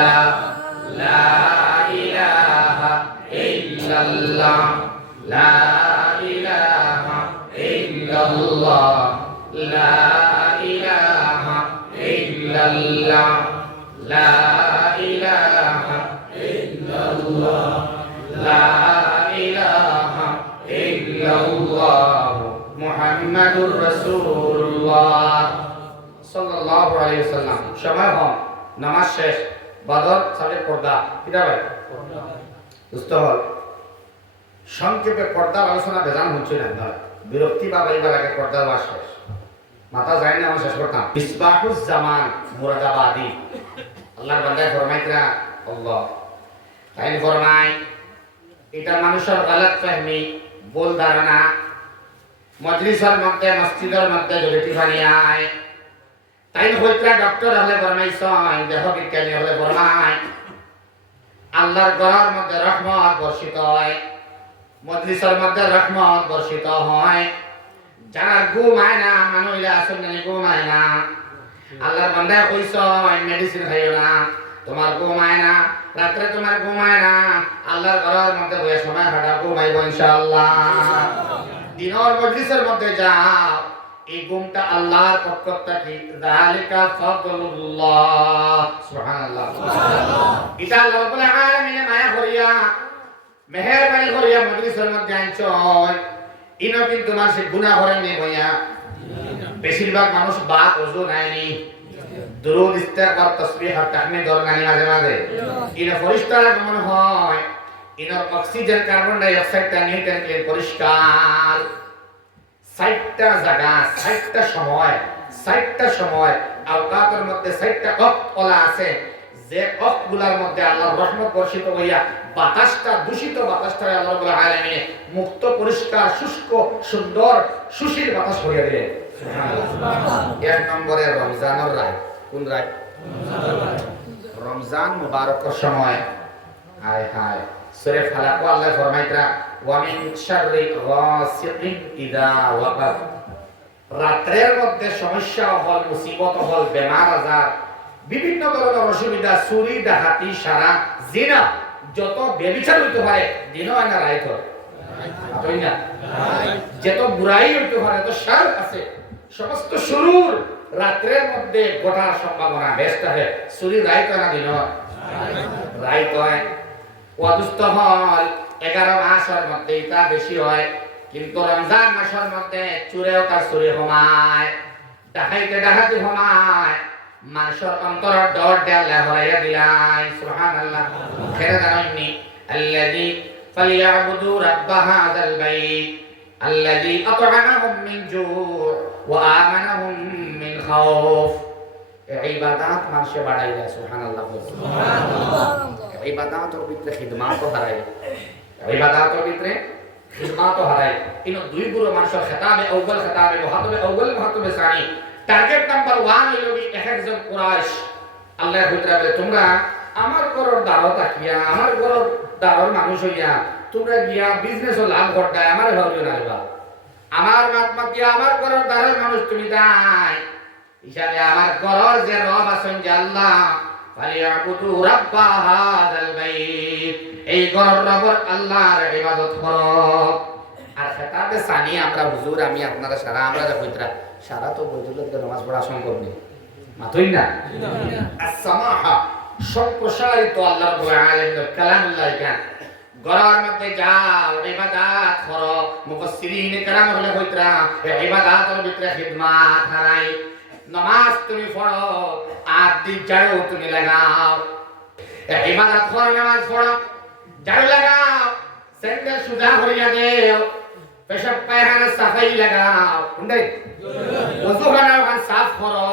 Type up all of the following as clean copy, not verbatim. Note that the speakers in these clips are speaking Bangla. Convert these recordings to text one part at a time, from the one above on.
ইল্লাল্লাহ লা ইলাহা ইল্লাল্লাহ লা ইলাহা ইল্লাল্লাহ লা ইলাহা ইল্লাল্লাহ লা ইলাহা ইল্লাল্লাহ লা ইলাহা ইল্লাল্লাহ মুহাম্মাদুর রাসূলুল্লাহ সাল্লাল্লাহু আলাইহি ওয়াসাল্লাম। সময় হল নামাজ শেষ, বদর সালের পর্দা কিটা ভাই বুঝতে হল। সংক্ষেপে পর্দার আলোচনা বেজান হচ্ছে না, বিরক্তি বা বাইবার আগে পর্দার বাস শেষ, মাথা যায় না। আমরা শেষ করতাম মিসবাহুজ জামান মুরাদাবাদী আল্লাহর বান্দায় ফরমাইতরা আল্লাহ তাই ফরমাই এটা মানুষের গলত ফহমি ভুল ধারণা। মজলিসের মধ্যে মসজিদের মধ্যে যদি টিফানি আয় তাই হইতরা ডক্টর হলে ফরমাইছেন, দেহ বিজ্ঞানী হলে ফরমাই আল্লাহর ঘরের মধ্যে রহমত বর্ষিত হয়, মজলিসের মধ্যে রহমত বর্ষিত হয়। যারা ঘুমায় না মানুষরা আসলে ঘুমায় না, আল্লাহর বান্দায় কইছেন মেডিসিন খাইও না, তোমার ঘুমায় না, রাত্রে তোমার ঘুমায় না, আল্লাহর ঘরের মধ্যে বসে সময় কাটাও, ঘুমাইব ইনশাআল্লাহ। দিনের মজলিসের মধ্যে যাও, এই ঘুমটা আল্লাহর পক্ষ থেকে, যালিকা ফাদলুল্লাহ সুবহানাল্লাহ এটা আল্লাহ রাব্বুল আলামিনের মায়া করিয়া মেহেরবানি করিয়া মজলিসের মধ্যে আনছন। ইনো কিন্তু মানুষ গুনাহ করেন নি বইয়া, বেশিরভাগ মানুষ বাক ওযু নাইনি, দুরূদ ইস্তিগফার তাসবিহ আর তাহমিদ দরকারি মাঝে মাঝে। ইনো ফরিস্তারা কেমন হয়, ইনো অক্সিজেন কার্বন ডাই অক্সাইডটা নিট এন্ড ক্লিন পরিষ্কার। 60টা জায়গা 60টা সময় আওকাতের মধ্যে 60টা ওয়াক্ত ওলা আছে, যে ওয়াক্তগুলোর মধ্যে আল্লাহর রহমত বর্ষিত হইয়া বাতাসটা দূষিত বাতাসটা আল্লাহ রাব্বুল আলামিন মুক্ত পরিষ্কার শুষ্ক সুন্দর সুশীল বাতাস করিয়া দিলেন সুবহানাল্লাহ। এক নম্বরে রমজানের রাত, কোন রাত? রমজান মুবারকের সময় হায় হায় সূরা ফালাক আল্লাহ ফরমাইতরা ওয়া মিন শাররি গাসিকিন ইযা ওয়াকাব। রাতের মধ্যে সমস্যা হল, মুসিবত হল, বেমার আজার, বিভিন্ন ধরনের অসুবিধা, চুরি ডাকাতি সারা জিনা যত বেবিচার হইতে পারে দিনও আনা রাইত হয় না, যত বুড়াই হইতে পারে তো শার আছে, সমস্ত শুরুর রাতের মধ্যে ঘটার সম্ভাবনা বেশ থাকে। চুরি রাইত হয় না, দিন রাইত হয়। ওয়াদুস্ত হল 11 মাসের মধ্যে এটা বেশি হয়, কিন্তু রমজান মাসের মধ্যে চুরেও তার চুরি হমায়, ডাকাইতে ডাকাতি হমায়, মানুষের অন্তর ডর দেয়ালে হরাইয়া দিলাই সুবহানাল্লাহ। খেরে জানাইনি আল্লাযী ফালিয়াবুদু রাব্বা হাযাল বাইত আল্লাযী আত'আমাহুম মিন জু' ওয়া আমানাহুম মিন খাউফ। ইবাদত মানুষে বাড়াই দেয় সুবহানাল্লাহ সুবহানাল্লাহ। ইবাদতের ভিতরে খিদমতও হারায়, ইবাদতের ভিতরে খিদমতও হারায়। ইনো দুই গুরু মানুষের খেতাবে আউয়াল খেতাবে মুহাতাবে আউয়াল মুহাতাবে সানি। টার্গেট নাম্বার 1 হইল কি একজন কুরাইশ আল্লাহর ভিতরে বলে তোমরা আমার ঘরের দারত আকিয়া আমার ঘরের দারর মানুষ হইয়া তোমরা গিয়া বিজনেসও লাভ করতে আমার ভাবিও না রে, আমার মাতমাতিয়া আমার ঘরের দারর মানুষ তুমি তাই হিসাবে আমার ঘরের যে রব আছেন যে আল্লাহ ফালিয়াবুদু রাব্বা হাযাল বাইত, এই ঘরের রব আল্লাহর ইবাদত করো। আর খেতাবে সানি আমরা হুজুর আমি আপনারা সারা আমরা যা কইতরা সারা তো বৈধুল্লাহকে নামাজ পড়া সম্ভব নেই, মাতই না। as-samaha সম্প্রসারিত আল্লাহ রাব্বুল আলামিনের কালামুল্লাহ কান ঘরের মধ্যে যাও ইবাদত করো। মুফাসসিরিন کرام হলে কইতরা এই ইবাদতের ভিতরে খিদমত হারাই। নামাজ তুমি পড়ো আর দি ঝাড়ু তুমি লাগাও, এই ইবাদত করো, নামাজ পড়ো, ঝাড়ু লাগাও, সেন্ডেল সুজা করিয়া দেও, পেশাব পায়খানা সাফাই লাগাও, বুঝলে ওযু খানা সাফ করো।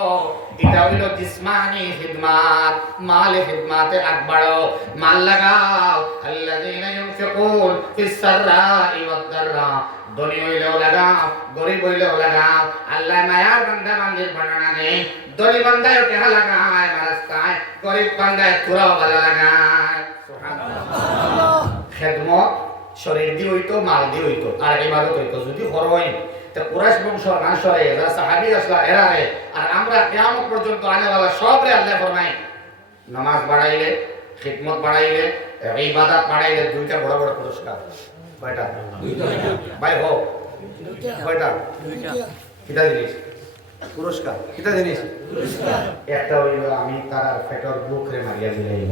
এটা হইল জিসমানি খিদমত, মালে খিদমতে আগবাড়ো, মাল লাগাও। আল্লাযীনা ইউনফিকুন ফিস সাররাই ওয়াদ দাররা, ধনী হইলেও লাগাও, গরিব হইলেও লাগাও। আল্লাহ মায়ার বান্দা বান্দির বর্ণনা নেই, ধনী বান্দায় টাকা লাগায় রাস্তায়, গরিব বান্দায় কুড়াও ভালো লাগায় সুবহানাল্লাহ। খিদমত শরীর দিয়ে হইতো, মাল দিয়ে হইতো, আর ইবাদত হইতো যদি হরওয়াইন তে কুরাইশ বংশের মানুষরে যারা সাহাবী আসলা এরারে আর আমরা কিয়ামত পর্যন্ত আনেওয়ালা সবরে আল্লাহ ফরমায় নামাজ বাড়াইলে, খিদমত বাড়াইলে, ইবাদত বাড়াইলে দুইটা বড় বড় পুরস্কার। কয়টা? দুইটা। ভাই হোক কয়টা? দুইটা। কিটা জিনিস পুরস্কার? কিটা জিনিস? পুরস্কার। একটা হইল আমি তার পেটর বুক রে মারিয়া দিলাইম।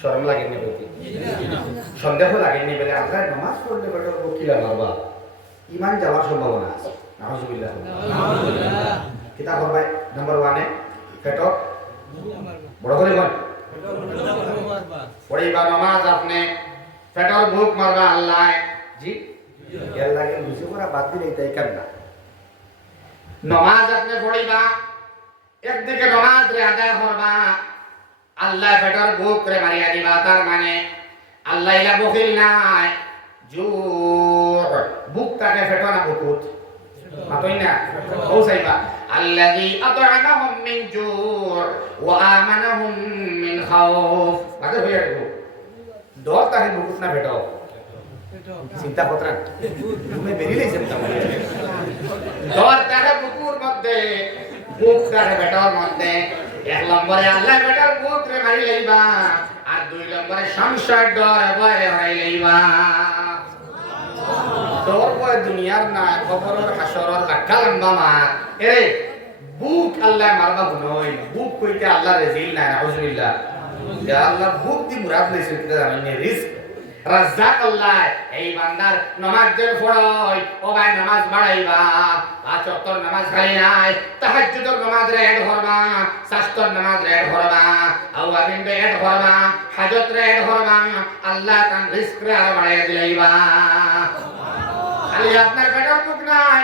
শরম লাগেনি বলতে? সন্দেহ লাগেনি বলে আল্লাহ নামাজ পড়লে পেটর বুক কিলা মারবা? ইমান যাওয়ার সম্ভাবনা আছে। নাউজুবিল্লাহ। কিতা করবাই? নাম্বার 1 পেটর বড় করে বল। পড়িবা নামাজ আপনি পেটর বুক মারবা আল্লাহ। জি এর লাগে বুঝে করা বাদ দিলে তাই কেন না? নামাজ আপনি পড়িবা, একদিকে নামাজ রে আদায় করবা, আল্লাহ পেটর বুক রে মারিয়া দিবা। তার মানে আল্লাহ ইলা বখিল নাই, জোর বুকটাকে ফেটো না বুকুত মাতই না ও সাইবা। আল্লাযী আত'আমাহুম মিন জুর ওয়া আমানাহুম মিন খাউফ। আগে হইয়া গো ডর তাহে বুকুত না ফেটো চিন্তা কতরা তুমি বেরিয়ে যেতে পারো। ডর তাহে বুকুর মধ্যে, বুক তাহে ফেটোর মধ্যে। এক নম্বরে আল্লাহ বেটার বুক রে মারি লইবা, আর 2 নম্বরে সংসার ডর ভয়ে হরাই লইবা। ডর ভয় দুনিয়ার না, কবরের হাসরের লাখা লম্বা মা। এরে বুক আল্লাহ মারবা নয়, বুক কইতে আল্লাহ রেজিল না। নাউজুবিল্লাহ। যা আল্লাহ বুক দি মুরাদ লইছে কিনা জানেন? রিজক রাজ্জাক আল্লাহ। এই বান্দার নামাজ যে পড়য় ও ভাই নামাজ বাড়াইবা, 5 ওয়াক্তের নামাজ খালি নাই, তাহাজ্জুদের নামাজ রে এড করবা, সাস্তর নামাজ রে এড করবা, আওয়াবিন রে এড করবা, হাজত রে এড করবা, আল্লাহ তান রিজক রে আর বাড়াইয়া দিলাইবা। খালি আপনার পেটের বুক নাই,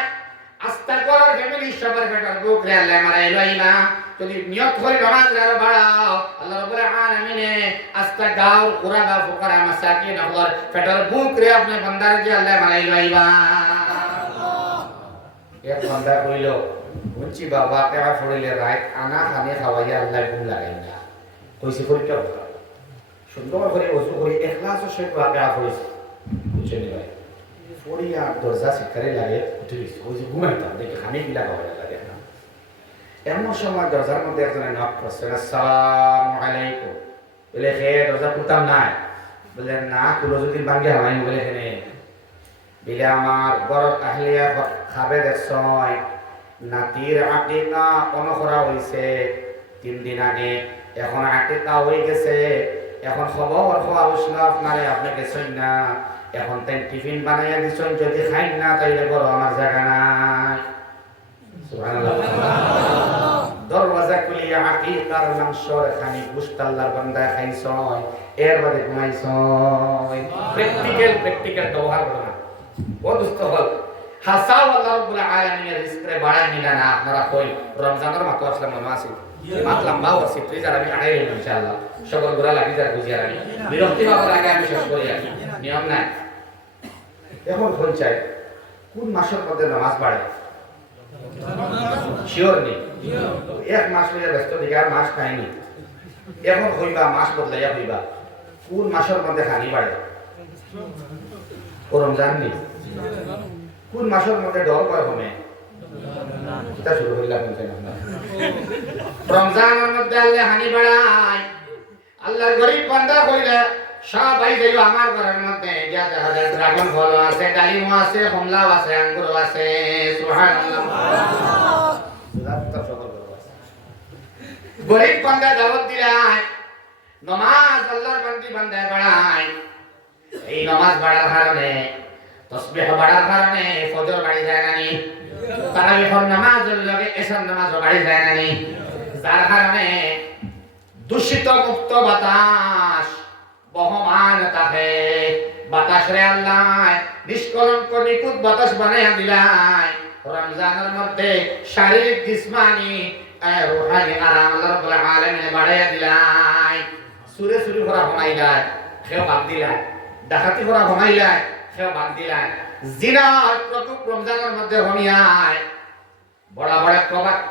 আস্তাগফিরুল্লাহ ফ্যামিলি সবার পেটের বুক রে আল্লাহ মারাই লইবা। যদি নিয়ত করে নামাজ রে আরো বাড়াও, আল্লাহ রাব্বুল আলামিনে আস্তাগফিরুল্লাহ কুরাবা ফুকারা মাসাকিন আল্লাহর পেটের বুক রে আপনি বান্দার কে আল্লাহ মারাই লইবা। এক বান্দা কইলো বুঝছি বাবা কেবা পড়িলে রাত আনা খানে খাওয়াইয়া আল্লাহ ঘুম লাগাই না। কইছে পরীক্ষা কথা সুন্দর করে ওযু করে ইখলাসের সাথে কেবা পড়িছে বুঝছেন ভাই। পড়িয়া দরজা শিকারে লাগে উঠে গেছে, ওই যে ঘুমাইতাম দেখি খানে গিলা খাওয়াইয়া লাগে না। এমন সময় দরজার মধ্যে একজনে নক করছেন, আসসালামু আলাইকুম। বলে হে দরজা খুলতাম নাই? বলে না খুলো যদি ভাঙ্গে হামাই। বলে হেনে বলে আমার ঘর আহলিয়া খাবে দেখছয় নাতির আকিকা অনখরা হইছে 3 দিন আগে, এখন আকিকা হয়ে গেছে, এখন খবর হওয়া উঠলো আপনারে, আপনি গেছেন না, এখন তাই টিফিন বানাইয়া দিছেন, যদি খাই না তাইলে বড় আমার জায়গা নাই। সুবহানাল্লাহ। দরওয়াজা খুলিয়া আকিকার মাংসর খানি গোশত আল্লাহর বান্দা খাইছয়, এর বাদে ঘুমাইছয়। প্র্যাকটিক্যাল ব্যবহার করো। ও দোস্ত হল হাসাও আল্লাহ রাব্বুল আলামিনের রিজকে বাড়াই নিলা না। আপনারা কই রমজানের মাতো আসলে মনে আছে মাত লম্বাও আছে, তুই যারা আমি আড়াই হইব ইনশাআল্লাহ। সকল গোড়া লাগি যার বুঝিয়া আমি বিরক্তি পাবার আগে আমি শেষ করি আর নিয়ম নাই। এখন কোন চাই কোন মাসের মধ্যে নামাজ বাড়ে? শিওর নেই। 1 মাস হইয়া ব্যস্ত দিকে আর মাস খাইনি। এখন হইবা মাস বদলাইয়া হইবা কোন মাসের মধ্যে খানি বাড়ে? ও রমজান নেই। কোন মাসের মধ্যে ডর কয় হবে? এটা শুরু হইলা বলছেন আপনারা। রমজানের মধ্যে আল্লাহ হানি বাড়ায়। আল্লাহর গরিব বান্দা কইলে সবাই যাইও আমার ঘরের মধ্যে, যা দেখা যায় ড্রাগন ফল আছে, ডালিম আছে, কমলাও আছে, আঙ্গুর আছে। সুবহানাল্লাহ। গরিব বান্দা দাওয়াত দিলায়, নামাজ আল্লাহর বান্দি বান্দায় বাড়ায়। এই নামাজ বাড়ার কারণে, তাসবিহ বাড়ার কারণে ফজর বাড়ি যায় না নি, তারাবিহর নামাজের লগে এশার নামাজও বাড়ি যায় না নি, যার কারণে দূষিত মুক্ত বাতাস বহমান থাকে। বাতাসরে আল্লাহ নিষ্কলঙ্ক নিখুঁত বাতাস বানাইয়া দিলাই। রমজানের মধ্যে শারীরিক জিসমানি রূহানি আরাম আল্লাহ রাব্বুল আলামিন বাড়াইয়া দিলাই। সুরে সুরি ভরা ঘুমাইলাই, খেও বাদ দিলাই। ডাকাতি ভরা ঘুমাইলাই, খেও বাদ দিলাই। জিনা প্রকোপ রমজানের মধ্যে হমিয়ায়। বড় বড়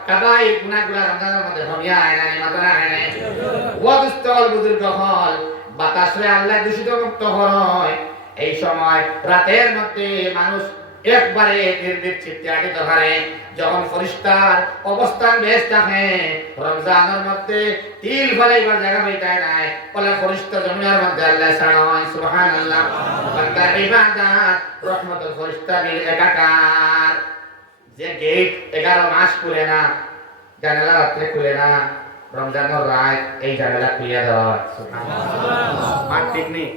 কাবাই গুনাহগুলো রমজানের মধ্যে হমিয়ায় না নি মাত্রা নাই। ওয়াদুস্তল বুজুর্গ হল বাতাসরে আল্লাহ দূষিত মুক্ত হয়। এই সময় রাতের মধ্যে মানুষ একবারে নির্ভীক চিত্তে আটিত হারে যখন ফরিস্তার অবস্থান বেশ থাকে রমজানের মধ্যে তিল ফলাইবার জায়গা হইতায় নাই বলে ফরিস্তা জমিনের মধ্যে আল্লাহ ছাড়ায় সুবহানাল্লাহ বান্দার ইবাদত রহমতুল ফরিস্তা মিল একাকার যে গেট 11 মাস খুলে না জানালা রাত্রে খুলে না রমজানের রাত এই জানালা খুলে দেওয়া সুবহানাল্লাহ মার ঠিক নেই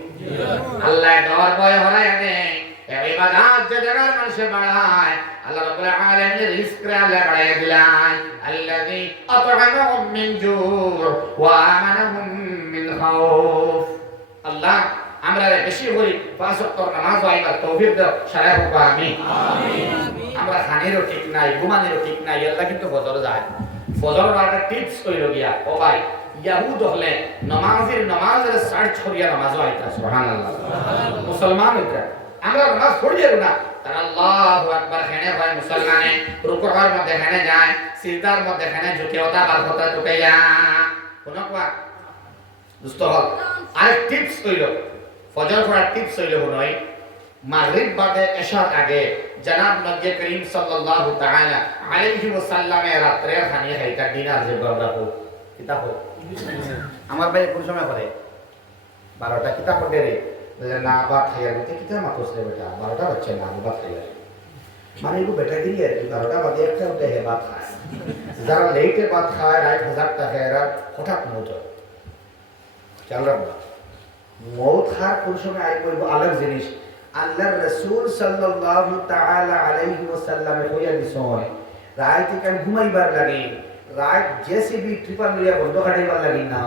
আল্লাহ ডর ভয় হরায় নেই ইবাদত যে জায়গার মানুষে বাড়ায় আল্লাহ রাব্বুল আলামিনের রিজক আল্লাহ বাড়ায় দিলেন আল্লাযী আত'আমাহুম মিন জু' ওয়া আমানাহুম মিন খাউফ আল্লাহ আমরা বেশি করি পাঁচ ওয়াক্ত নামাজ আইবার তৌফিক দাও সারা হোক আমিন আমরা খানেরও ঠিক নাই ঘুমানেরও ঠিক নাই আল্লাহ কিন্তু ফজর যায় ফজর একটা টিপস কইল গিয়া ও ভাই ইয়াহুদ হলে নামাজের সার্চ করিয়া নামাজ আইতা সুবহানাল্লাহ মুসলমান হইতা আমরা নামাজ পড়ি না তারা আল্লাহু আকবার হেনে হয় মুসলমানে রুকুর মধ্যে হেনে যায় সিজদার মধ্যে হেনে ঝুঁকে ওটা বার কথা ঝুঁকাইয়া কোন কোয়া দুষ্ট হল আরেক টিপস কইল ফজর পড়ার টিপস হইল হনই মাগরিব বাদে এশার আগে জনাব নবী করিম সাল্লাল্লাহু তাআলা আলাইহি ওয়াসাল্লামের রাত্রের খানি খাইতা ডিনার যে বাবা কো কিতাব আমার ভাই কোন সময় করে 12টা কিতাব পড়ে রে না বাত খাইয়া দিতে কিতাব মাতস রে বেটা 12টা বাচ্চা না বাত খাইয়া মানে এগো বেটা দিলি আর 12টা বাদে একটা উঠে হে বাত খায় যারা লেটে বাত খায় রাত হাজারটা হেরা হঠাৎ মত চল রাখবা মৌত খার কোন সময় আই কইব আলাদা জিনিস আল্লাহর রাসূল সাল্লাল্লাহু তাআলা আলাইহি ওয়াসাল্লামে কইয়া দিছেন রাতে কান ঘুমাইবার লাগে রাত জেসিবি ট্রিপল লিয়া বন্ধ কাটাইবার লাগি না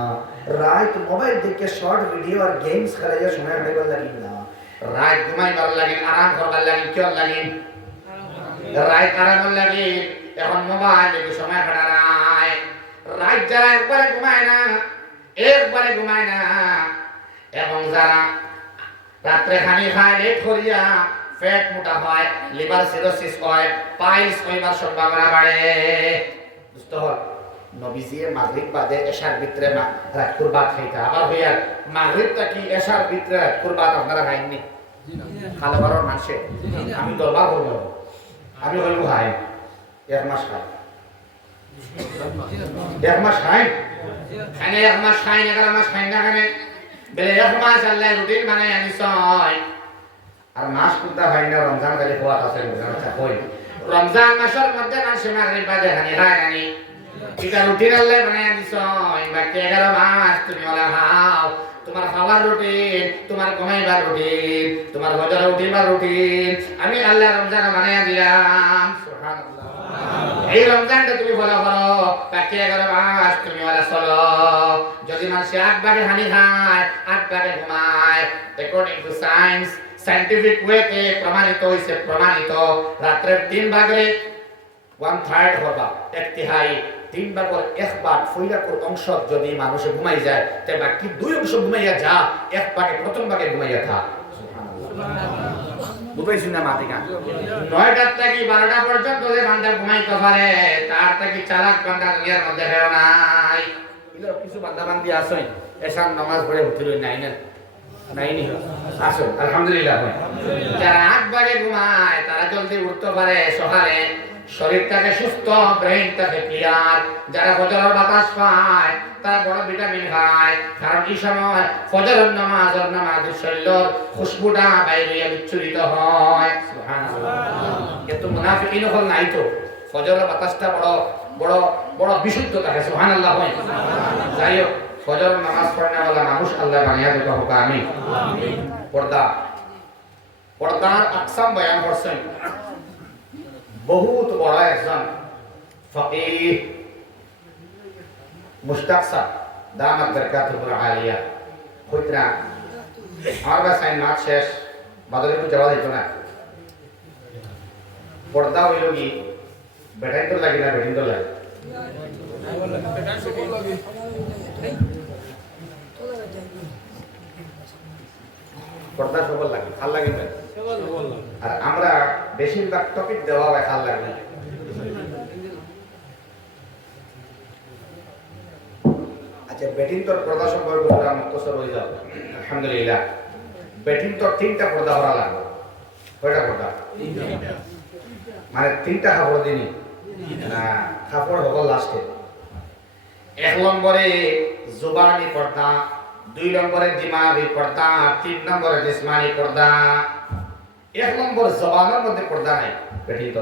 রাত মোবাইল দেখে শর্ট ভিডিও আর গেমস খেলাইয়া সময় কাটাইবার লাগি না রাত ঘুমাইবার লাগি আরাম করবার লাগি কি লাগি রাত আরাম লাগি এখন মোবাইল দেখে সময় কাটায় রাত যারা একবারে ঘুমায় না এবং যারা রাত্রে খানি খায় লেট করিয়া পেট মোটা হয় লিভার সিরোসিস হয় পাইলস হইবার সম্ভাবনা বাড়ে বুঝতে হল নবীজি মাগরিব বাদে এশার ভিতরে রাত কুরবাত খাইতা আবার হইয়ার মাগরিবটা কি এশার ভিতরে রাত কুরবাত আপনারা খাইননি খালবারর মানুষে আমি দরবার করব আমি হইব খাই এক মাস খাই এক মাস খাই খাইনে এক মাস খাই 11 মাস খাই না খানে বেলে এক মাস আল্লাহ রুটিন বানাই আনিছয় আর মাস কোনটা হয় না রমজান কালে খোয়া আছে রমজান মাসের মধ্যে মানুষ মাগরিব বাদে খানি খায় নানি এটা রুটিন আল্লাহ বানাই আনিছয় বাকি 11 মাস তুমি ওলা খাও তোমার খাওয়ার রুটিন তোমার ঘুমাইবার রুটিন তোমার ফজর উঠিবার রুটিন আমি আল্লাহ রমজান বানাই দিলাম সুবহানাল্লাহ এই রমজানটা তুমি ফলো করো বাকি 11 মাস তুমি ওলা চলো যদি মানুষ 8 ভাগে হানি খায় 8 ভাগে ঘুমায় অ্যাকর্ডিং টু সায়েন্স সায়েন্টিফিক ওয়েতে প্রমাণিত হইছে প্রমাণিত রাতের 3 ভাগে 1/3 হবা এক তিহাই 3 ভাগের 1 ভাগ ফইরাকুর অংশ যদি মানুষ ঘুমাই যায় তে বাকি 2 অংশ ঘুমাইয়া যা এক ভাগে প্রথম ভাগে ঘুমাইয়া থা সুবহানাল্লাহ বুঝাইছি না মাতিকা 9টা থেকে 12টা পর্যন্ত যে বান্দা ঘুমাইতে পারে তার থেকে চালাক বান্দা দুনিয়ার মধ্যে হেও নাই ইলো কিছু বান্দা বান্দি আছে এসান নামাজ পড়ে উঠি রই নাই না নাই নি আসো আলহামদুলিল্লাহ যারা 8 ভাগে ঘুমায় তারা জলদি উঠতে পারে সকালে শরীরটাকে সুস্থ ব্রেইনটাকে ক্লিয়ার যারা ফজরের বাতাস পায় তারা বড় ভিটামিন খায় কারণ এই সময় ফজরের নামাজের শরীরের খুশবুটা বাইরে বিচ্ছুরিত হয় সুবহানাল্লাহ কিন্তু মুনাফিকিন হল নাই তো ফজরের বাতাসটা বড় বড় বড় বিশুদ্ধ থাকে সুবহানাল্লাহ হয় যাই হোক ফজর নামাজ পড়নেওয়ালা মানুষ আল্লাহ বানিয়ে দিতে হোক আমিন পর্দার আকসাম বয়ান করছেন বহুত বড় একজন ফকিহ মুশতাক সাহেব দামাত বরকাতুল আলিয়া কইতরা আমার বাসায় নাচ শেষ বাদরে কো জবাব দিত না পর্দা হইল কি বেটাই তো লাগি না বেটিং তো লাগে পর্দা সবল লাগে ভাল লাগে না আর আমরা বেশিরভাগ টপিক দেওয়া হয় ভাল লাগে না আচ্ছা বেটিং তোর পর্দা সম্পর্কে আমরা মুক্তসর হয়ে যাও আলহামদুলিল্লাহ বেটিং তোর 3টা পর্দা করা লাগবে কয়টা পর্দা? মানে তিনটা কাপড় দিনই না, কাপড় হল লাস্টে। 1 নম্বরে জুবানি পর্দা, 2 নম্বরে দিমাগি পর্দা, 3 নম্বরে জিসমানি পর্দা। 1 নম্বর জবানের মধ্যে পর্দা নাই। বেটি তো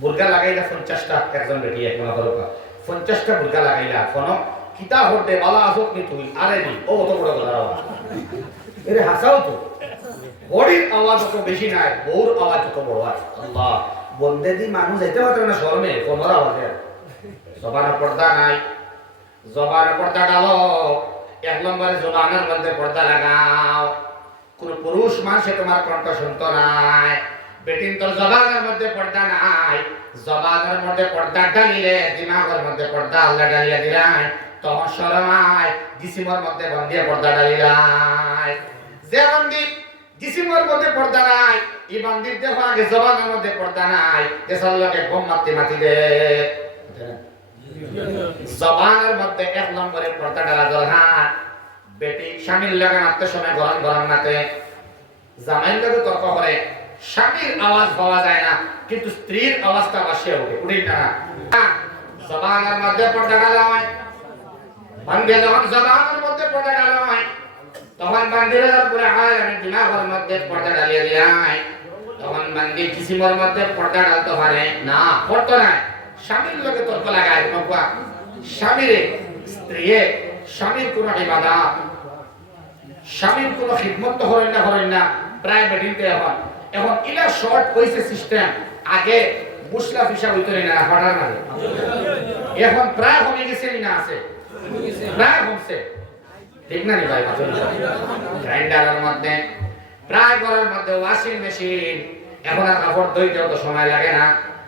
বুরকা লাগাইলা 50টা, একজন বেটি এক মনে করো 50টা বুরকা লাগাইলা, কোন কিতা হতে বালা আসত নি তুই আরে নি ও তো বড় গলার আওয়াজ, এরে হাসাও তো বড়ির আওয়াজ তো বেশি নাই, বউর আওয়াজ তো বড় আছে। আল্লাহ বন্দে দি মানুষ যেতে পারবে না শরমে, কোমর আওয়াজে। জবানের পর্দা নাই, জবানের পর্দা ডালো। 1 নম্বরে জবানের মধ্যে পর্দা লাগাও। কোন পুরুষ মানুষে তোমার কণ্ঠ শুনতো নাই। বেটিন তোর জবানের মধ্যে পর্দা নাই, জবানের মধ্যে পর্দা ডালিলে দিমাগের মধ্যে পর্দা আল্লাহ ডালিয়া দিলাই, তখন শরমায় জিসিমের মধ্যে বন্দিয়ে পর্দা ডালিলাই। যে বন্দি জিসিমের মধ্যে পর্দা নাই, এই বন্দির দেখো আগে জবানের মধ্যে পর্দা নাই, দেশের লোকে বোম মাতি দে। জবানের মধ্যে 1 নম্বরে পর্দা ডালা দরকার। বেটি স্বামীর লাগে নাতে সময় গরম গরম নাতে, জামাইয়ের লাগে তর্ক করে, স্বামীর আওয়াজ পাওয়া যায় না কিন্তু স্ত্রীর আওয়াজটা বাসে ওঠে, উঠি না। জবানের মধ্যে পর্দা ডালা হয়, বান্দে যখন জবানের মধ্যে পর্দা ডালা হয় তখন বান্দিরা পুরো আমি দিমাগের মধ্যে পর্দা ডালিয়ে দিলাই, তখন বান্দি জিসিমের মধ্যে পর্দা ডালতে পারে না, পড়তো না। স্বামীর লোকে তর্ক লাগায়, স্বামীরে স্ত্রীয়ে স্বামীর কোন ইবাদত, স্বামীর কোন খিদমত তো করেন না প্রায় বেটিনতে। এখন ইলা শর্ট হইছে সিস্টেম, আগে মুসলা ফিসা হইতো না হঠাৎ না, এখন প্রায় কমে গেছে না, আছে প্রায় কমছে, ঠিক না নি ভাই? গ্রাইন্ডারের মধ্যে প্রায় ঘরের মধ্যে ওয়াশিং মেশিন, এখন আর কাপড় ধুইতেও তো সময় লাগে না।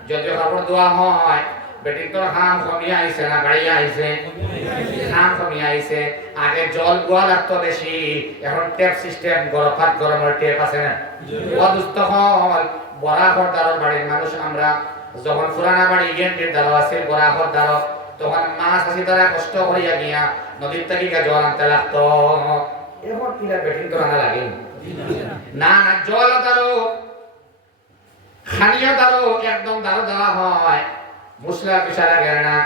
যদিও কাপড় ধোয়া হয়, বেটির তোর হাম কমিয়ে আইছে না বাড়িয়ে আইছে? হাম কমিয়ে আইছে। আগে জল গোয়া লাগতো বেশি, এখন টেপ সিস্টেম, গরমের টেপ আছে না? অদুস্থ হল বড়া হরদারের বাড়ির মানুষ আমরা, যখন পুরানা বাড়ি গেন্টির দ্বারা আছে বড়া হরদার, তখন মাছ আসি তারা কষ্ট করিয়া গিয়া নদীর থেকে জল আনতে লাগতো। এখন কিনা বেটির তোর আনা লাগে না, জল দাঁড়ো খানিও দাঁড়ো, একদম দাঁড়ো দেওয়া হয়, মুসলা পিসা লাগে না।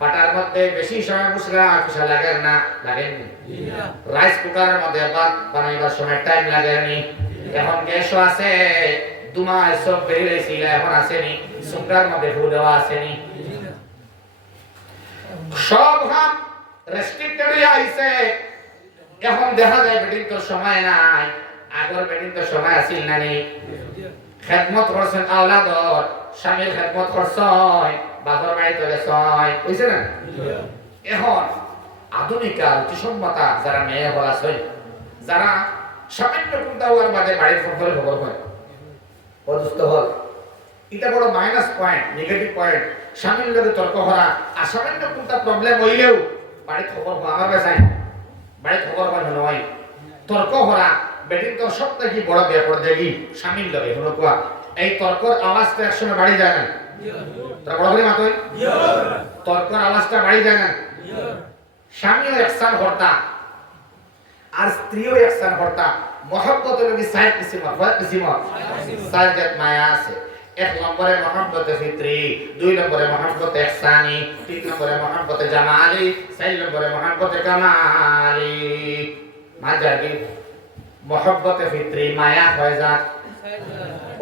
পাটার মধ্যে বেশি সময় মুসলা পিসা লাগে না, লাগেনি? রাইস কুকারের মধ্যে ভাত বানাইবার সময় টাইম লাগেনি। এখন গ্যাসও আছে, দুমায় সব বেরিয়েছি, এখন আসেনি, সুগার মধ্যে ফু দেওয়া আসেনি, সব হাম রেস্ট্রিক্টেড হয়ে আইছে। এখন দেখা যায় বেটিং তো সময় নাই, আগর বেটিং তো সময় আসিল না নি। খেদমত করছেন আওলাদর, স্বামীর খেদমত করছয়, বাপর বাড়িতে গেছয়, বুঝছে না? এখন আধুনিকা রুচিসম্মতা যারা মেয়ে হল আছে, যারা সামান্য কোনটা হওয়ার বাদে বাড়ির ফসল খবর হয়, অদুস্থ হল, এটা বড় মাইনাস পয়েন্ট, নেগেটিভ পয়েন্ট। স্বামীর লোকে তর্ক করা আর সামান্য কোনটা প্রবলেম হইলেও বাড়ির খবর হওয়া, আমার বেসাই বাড়ির খবর হয় নয়, তর্ক করা বেটিং তো সব থেকে বড় ব্যাপার দেখি স্বামীর লোকে হলো কোয়া। এই তর্কর আওয়াজটা একসময় বাড়ি যায় না, তারা বড় করে মাতই তর্কর আওয়াজটা বাড়ি যায় না। স্বামীও একসান হর্তা আর স্ত্রীও একসান হর্তা, মহব্বত লোক সাইড কিসিমত সাইজাত মায়া আছে। 1 নম্বরে মহব্বতে ফিতরি, 2 নম্বরে মহব্বতে ইহসানি, 3 নম্বরে মহব্বতে জামালি, 4 নম্বরে মহব্বতে কামালি। মাজারি মহব্বতে ফিতরি মায়া হয় যাত,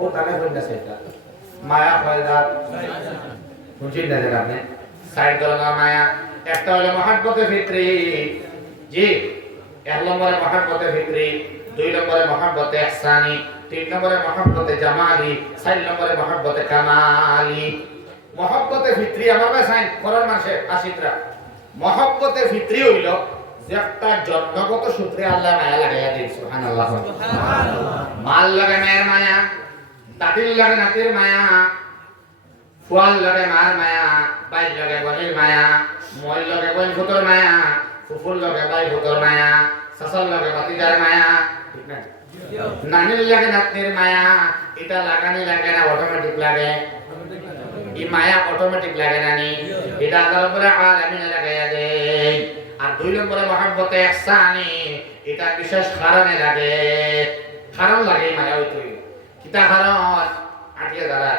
ও কানে বলনা সেটা মায়া হয় যাত, বুঝিন না জানেন আপনি? সাইড দলনা মায়া, একটা হলো মহব্বতে ফিতরি, জি 1 নম্বরে মহব্বতে ফিতরি, 2 নম্বরে মহব্বতে ইহসানি, 3 নম্বরে মহব্বতে জামালি, 4 নম্বরে মহব্বতে কামালি। মহব্বতে ফিতরি আমার সাইন কোরআন মাসে আশিকরা, মহব্বতে ফিতরি হইল যে একটা জন্মগত সূত্রে আল্লাহ মায়া লাগাইয়া দিন, সুবহানাল্লাহ সুবহানাল্লাহ। মাল লাগে মায়ের মায়া, দাদির লাগে নাতির মায়া, ফুয়াল লাগে মার মায়া, বাইর লাগে বোনের মায়া, মই লাগে বোন ফুতর মায়া, ফুফুর লাগে ভাই ফুতর মায়া, শাশুর লাগে ভাতিজার মায়া, ঠিক না? নানির লাগে নাতনির মায়া, এটা লাগানি লাগে না অটোমেটিক লাগে? এই মায়া অটোমেটিক লাগে না নি, এটা আল্লাহর উপরে আলামিন লাগাইয়া দেয়। আর 2 নম্বরে মহব্বতে ইহসানি, এটা বিশেষ কারণে লাগে, কারণ লাগে মায়া হইতো। ইতাহারত আটিয়ে দাঁড়া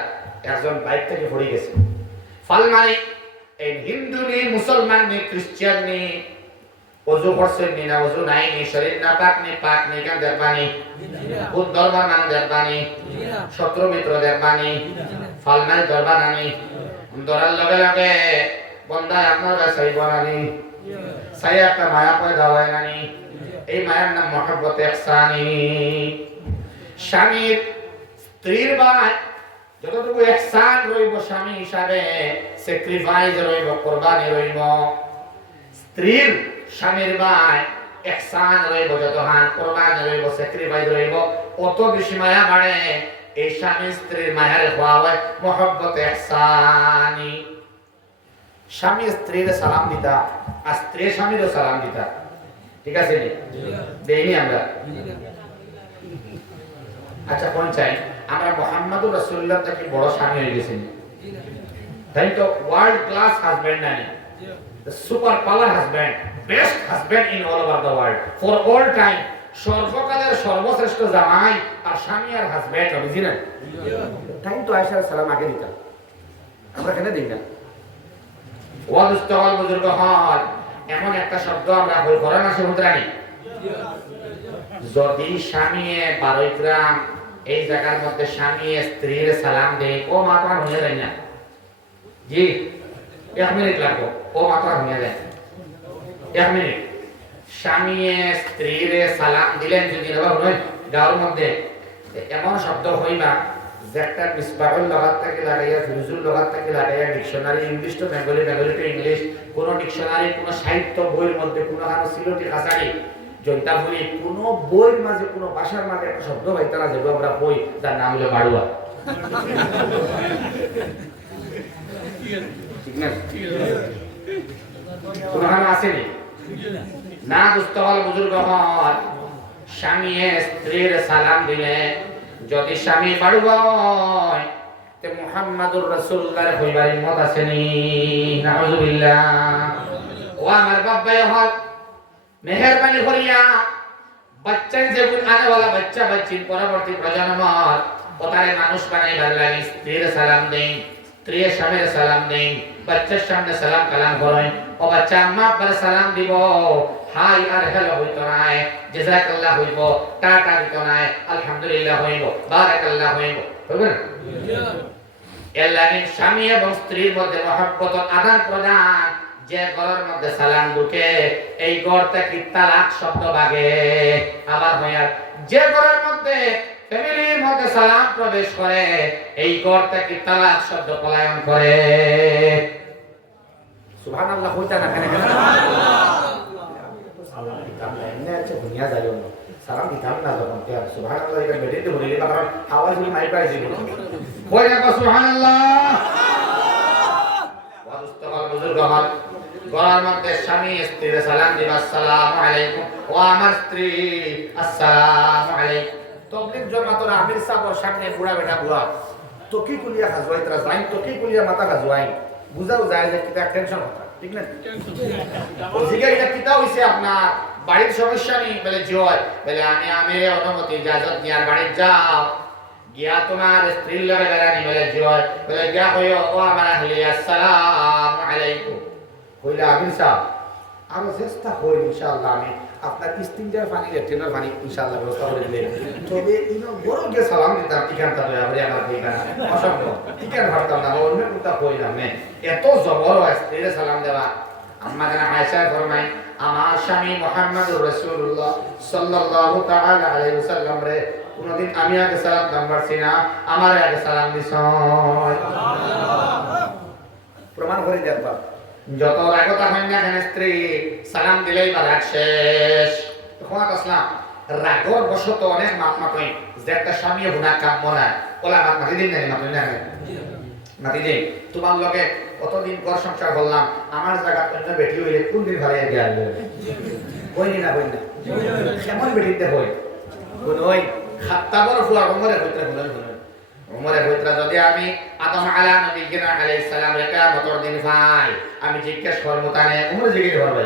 একজন বাইক থেকে পড়ে গেছে ফালমারি এই হিন্দু নি মুসলমান নি খ্রিস্টান নি ওযু করছেন নি না ওযু নাই নি শরীর না পাক নি কেন দেরবানি কোন দরবার মান দেরবানি শত্রু মিত্র দেরবানি ফালমারি দরবার আনি দরার লগে লগে বন্দা আপনার কাছে বনানি সাই একটা মায়া পয়দা হয় নানি এই মায়ার নাম মহব্বত ইহসানি স্বামীর স্ত্রীর ভাই যতটুকু ইহসান রইব স্বামী হিসাবে স্যাক্রিফাইস রইব কুরবানি রইব স্ত্রীর স্বামীর ভাই ইহসান রইব যত হান কুরবানি রইব স্যাক্রিফাইস রইব অত বেশি মায়া বাড়ে এই স্বামী স্ত্রীর মায়ার হওয়া হয় মহব্বত ইহসানি স্বামী স্ত্রীর সালাম দিতা আর স্ত্রী স্বামীরও সালাম দিতা ঠিক আছে নি দেইনি আমরা আচ্ছা কোন চাই আমরা মুহাম্মদুর রাসূলুল্লাহ থেকে বড় স্বামী হয়ে গেছেন তাই তো ওয়ার্ল্ড ক্লাস হাজবেন্ড নাই the super power husband best husband in all over the world for all time সর্বকালের সর্বশ্রেষ্ঠ জামাই আর স্বামী আর হাজবেন্ড অরিজিনাল তাই তো আয়েশা সালাম আগে দিতা আমরা কেন দিই না ওয়াদুস্তাওয়াল বুজুর্গ হল এমন একটা শব্দ আমরা বল কোরআন আছে মুদ্রানি যদি স্বামী 12 গ্রাম এই জায়গার মধ্যে স্বামী স্ত্রীর সালাম দেয় ও মাতা হয়ে যায় না জি 1 মিনিট লাগবে ও মাতা হয়ে যায় 1 মিনিট স্বামী স্ত্রীর সালাম দিলেন যদি না হয় গাওর মধ্যে এমন শব্দ হইবা যেটা মিসবাহুল লগাত থেকে লাগাইয়া ফিরুজুল লগাত থেকে লাগাইয়া dictionary English to Bengali Bengali to English কোন ডিকশনারি কোন সাহিত্য বইয়ের মধ্যে কোন হানো সিলটি কাছারি জয়তা বলি কোন বইয়ের মাঝে কোন ভাষার মাঝে একটা শব্দ পাইতা না যেটা আমরা বই তার নাম হলো বাড়ুয়া ঠিক না কোন হানো আসেনি না দুস্তওয়াল বুজুর্গ হল স্বামী স্ত্রীর সালাম দিলে যদি স্বামী বাড়ুয়া হয় তে মুহাম্মাদুর রাসূলুল্লাহর হইবার হিম্মত আসেনি নাউযুবিল্লাহ ও আমার বাবাই হল মেহেরবানি করিয়া বাচ্চা যেগুন আনে वाला বাচ্চা বাচ্চিন পরবর্তী প্রজন্ম ওতারে মানুষ বানাইবার লাগি স্ত্রীর সালাম দেন স্ত্রীর স্বামীর সালাম দেন বাচ্চার সামনে সালাম কালাম করেন ও বাচ্চা আম্মা আব্বার সালাম দিব হাই আর হ্যালো হইতো নাই জাযাকাল্লাহ হইব টাটা দিত নাই আলহামদুলিল্লাহ হইব বারাকাল্লাহ হইব বুঝলেন এর লাগি স্বামী এবং স্ত্রীর মধ্যে মহব্বত আদান প্রদান যে ঘরের মধ্যে সালাম ঢুকে এই ঘরটা কি তালাক শব্দ ভাগে আবার হয় যে ঘরের মধ্যে ফ্যামিলির মধ্যে সালাম প্রবেশ করে এই ঘরটা কি তালাক শব্দ পলায়ন করে সুবহানাল্লাহ হইতা না কেন সালাম দিতাম না এমনি আছে দুনিয়া যাইও না সালাম দিতাম না যখন কে সুবহানাল্লাহ এটা বেটিতে বলিলে কারণ আওয়াজ নি মাইক পাইছি কই না সুবহানাল্লাহ ওয়াদুস্তাওয়াল বুজুর্গ হল ঘরের মধ্যে স্বামী স্ত্রীর সালাম দিবা আসসালামু আলাইকুম ও আমার স্ত্রী আসসালামু আলাইকুম তবলিগ জামাতের আমির সাহেব সামনে বুড়া বেটা বুড়া তোকি কুলিয়া খাজওয়াইতরা যাই তোকি কুলিয়া মাথা খাজওয়াই বুঝাও যায় যে কিটা টেনশন হতা ঠিক না ওদিকে এটা কিটা হইছে আপনার বাড়ির সমস্যা নেই বলে জয় বলে আমি আমিরে অনুমতি ইজাজত নিয়ার বাড়ি যাও গিয়া তোমার স্ত্রীর লগে বেড়ানি বলে জয় বলে গিয়া কইও ও আমার আহলি আসসালামু আলাইকুম কইলা আমির সাহেব আরো চেষ্টা করি ইনশাআল্লাহ আমি আপনার ইস্তিনজার পানি লেট্রিনের পানি ইনশাআল্লাহ ব্যবস্থা করে দিলে তবে ইনো বড় গে সালাম দিতাম ঠিকানটা লয় আপনি আমার ঠিকানা অসম্ভব ঠিকানা ভাবতাম না অন্য কোথাও কইলাম না এত জবর স্ত্রীর সালাম দেওয়া আম্মা জানা আয়েশা ফরমাই আমার স্বামী মুহাম্মদুর রাসূলুল্লাহ সাল্লাল্লাহু তাআলা আলাইহি ওয়াসাল্লাম রে কোনদিন আমি আগে সালাম নাম্বারছি না আমার আগে সালাম দিছ প্রমাণ করে দেখবা যত রাগতা হয় না কেন স্ত্রী সালাম দিলেই বা রাগ শেষ তখন আসলাম রাগর বশত অনেক মাপ মাতই যে একটা স্বামী গুণা কাম মনে ওলা মাত মাতি দিন না মাতি না মাতি দিন তোমার লগে কতদিন ঘর সংসার করলাম আমার জায়গা অন্য বেটি হইলে কোন দিন ভালো আগে আসবে হইনি না হই না কেমন বেটিতে হই ওই খাত্তাবর ফুয়া ওমরে হইতে ওমরে হইতে যদি আমি আদম আলা নবীনা আলাইহিস সালাম রেখা মতর দিন ভাই আমি জিজ্ঞেস করব তানে ওমরে জিজ্ঞেস করব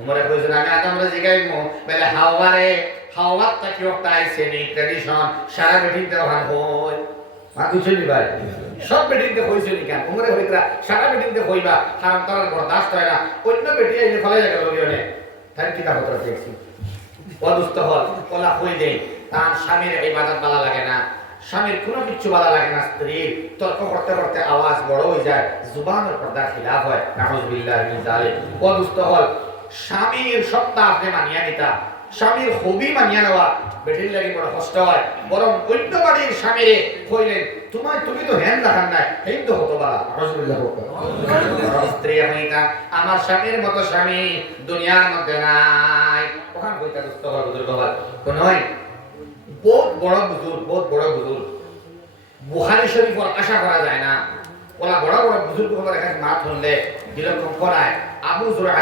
উমরে কইছেন আমি আদমরে জিগাইমু বলে হাওয়ারে হাওয়াত তাকি ওটা আইছে নি ট্র্যাডিশন সারা বেটিতে ওখান হই মা কইছনি ভাই সব বেটিতে কইছে নি কেন উমরে হইতরা সারা বেটিতে কইবা কারণ তার বরদাস্ত হয় না অন্য বেটি আইলে ফলে গেল লগিওনে তার কিতাব পত্র দেখছি অদুস্ত হল কলা কই দেই তার স্বামীর ইবাদত ভালো লাগে না স্বামীর কোনো কিছু ভালো লাগে না স্ত্রীর তর্ক করতে করতে আওয়াজ বড় হয়ে যায় জুবানের পর্দার খিলাফ হয় নাউজুবিল্লাহি মিন যালিক অদুস্ত হল স্বামীর সত্তা আপনি মানিয়া নিতা স্বামীর খুবই মানিয়া নেওয়া বেটির লাগি বড় কষ্ট হয় বরং অন্য বাড়ির স্বামীরে কইলেন তুমি তো হ্যান দেখান নাই এই তো হতো বালা নাউজুবিল্লাহ স্ত্রী হইতা আমার স্বামীর মতো স্বামী দুনিয়ার মধ্যে নাই ওখান কইতা দুস্থ হল বুজুর্গ বাবা কোন হয় বহুত বড় বুজুর্গ বুখারী শরীফের আশা করা যায় না ওলা বড় বড় বুজুর্গ হবার এখানে মাত হলে বিলক্ষণ করায় আবু যুরআ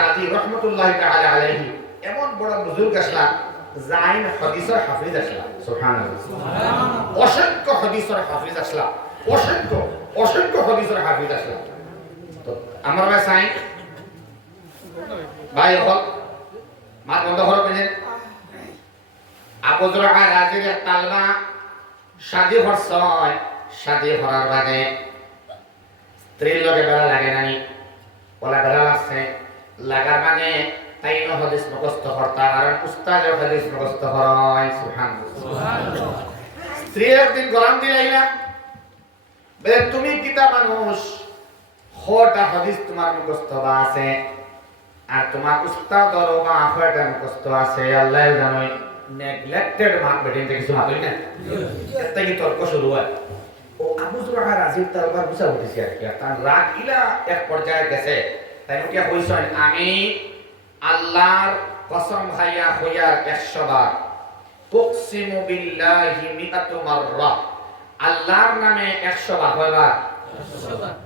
রাজি রাহমাতুল্লাহি তাআলা আলাইহি এমন বড় বুজুর্গ আসলাম জাইন হাদিসের হাফিজ আসলাম সুবহানাল্লাহ অসংখ্য হাদিসের হাফিজ আসলাম অসংখ্য হাদিসের হাফিজ আসলাম তো আমার ভাই সাইন ভাই হল মাত বন্ধ করো কেন আবু যুরআ রাজির তালবা শাদী হরছয় শাদী হরার বাদে স্ত্রীর লগে বেলা লাগে নানি ওলা বেলা লাগছে লাগার মানে তাইনো হাদিস মুখস্থ করতা আর উস্তাদের হাদিস মুখস্থ হয় সুবহানাল্লাহ স্ত্রী একদিন গলাম দিলাইলা বলে তুমি কিতা মানুষ হটা হাদিস তোমার মুখস্থ আছে আর তোমার উস্তাদর বা হটা মুখস্থ আছে আল্লাহ জানে নেগলেক্টেড মার্ক বেটিং কিছু মাতুই না এটা কি তর্ক শুরু হয় ও আবু যুরআ রাজির তারবার বুঝা উঠেছে আর কি তার রাগ ইলা এক পর্যায়ে গেছে তাই কি কইছেন আমি আল্লাহর কসম খাইয়া হইয়ার 100 বার তুকসিমু বিল্লাহি মিআতু মাররা আল্লাহর নামে 100 বার হইবা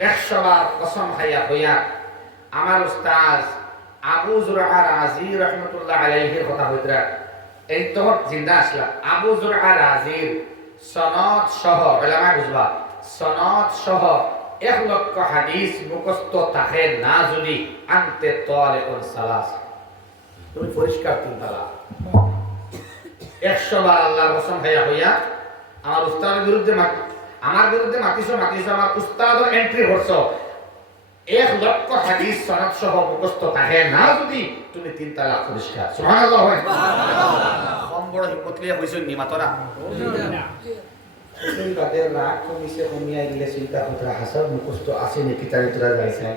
100 বার কসম খাইয়া হইয়া আমার উস্তাদ আবু যুরআ রাজি রাহমাতুল্লাহ আলাইহির কথা হইতরা এই তো জিন্দা আসলা আবু যুরআ রাজির সনদ সহ উলামা বুঝবা সনদ সহ 1 লক্ষ হাদিস মুখস্থ থাকে না যদি আনতে তালিকুন সালাস তুমি পরিষ্কার তিন তালা 100 বার আল্লাহর কসম খাইয়া হইয়া আমার উস্তাদের বিরুদ্ধে আমার বিরুদ্ধে মাতিছো আমার উস্তাদর এন্ট্রি করছো 1 লক্ষ হাদিস সনদ সহ মুখস্থ থাকে না যদি তুমি তিন তালা পরিষ্কার সুবহানাল্লাহ হয় কম বড় হিম্মত লিয়া হইছেন নি মাতরা তুমি কাদের রাগ কমিছে কমিয়া দিলে চিন্তা করা হাসাব মুখস্থ আছে নাকি তারে তোরা যাইছে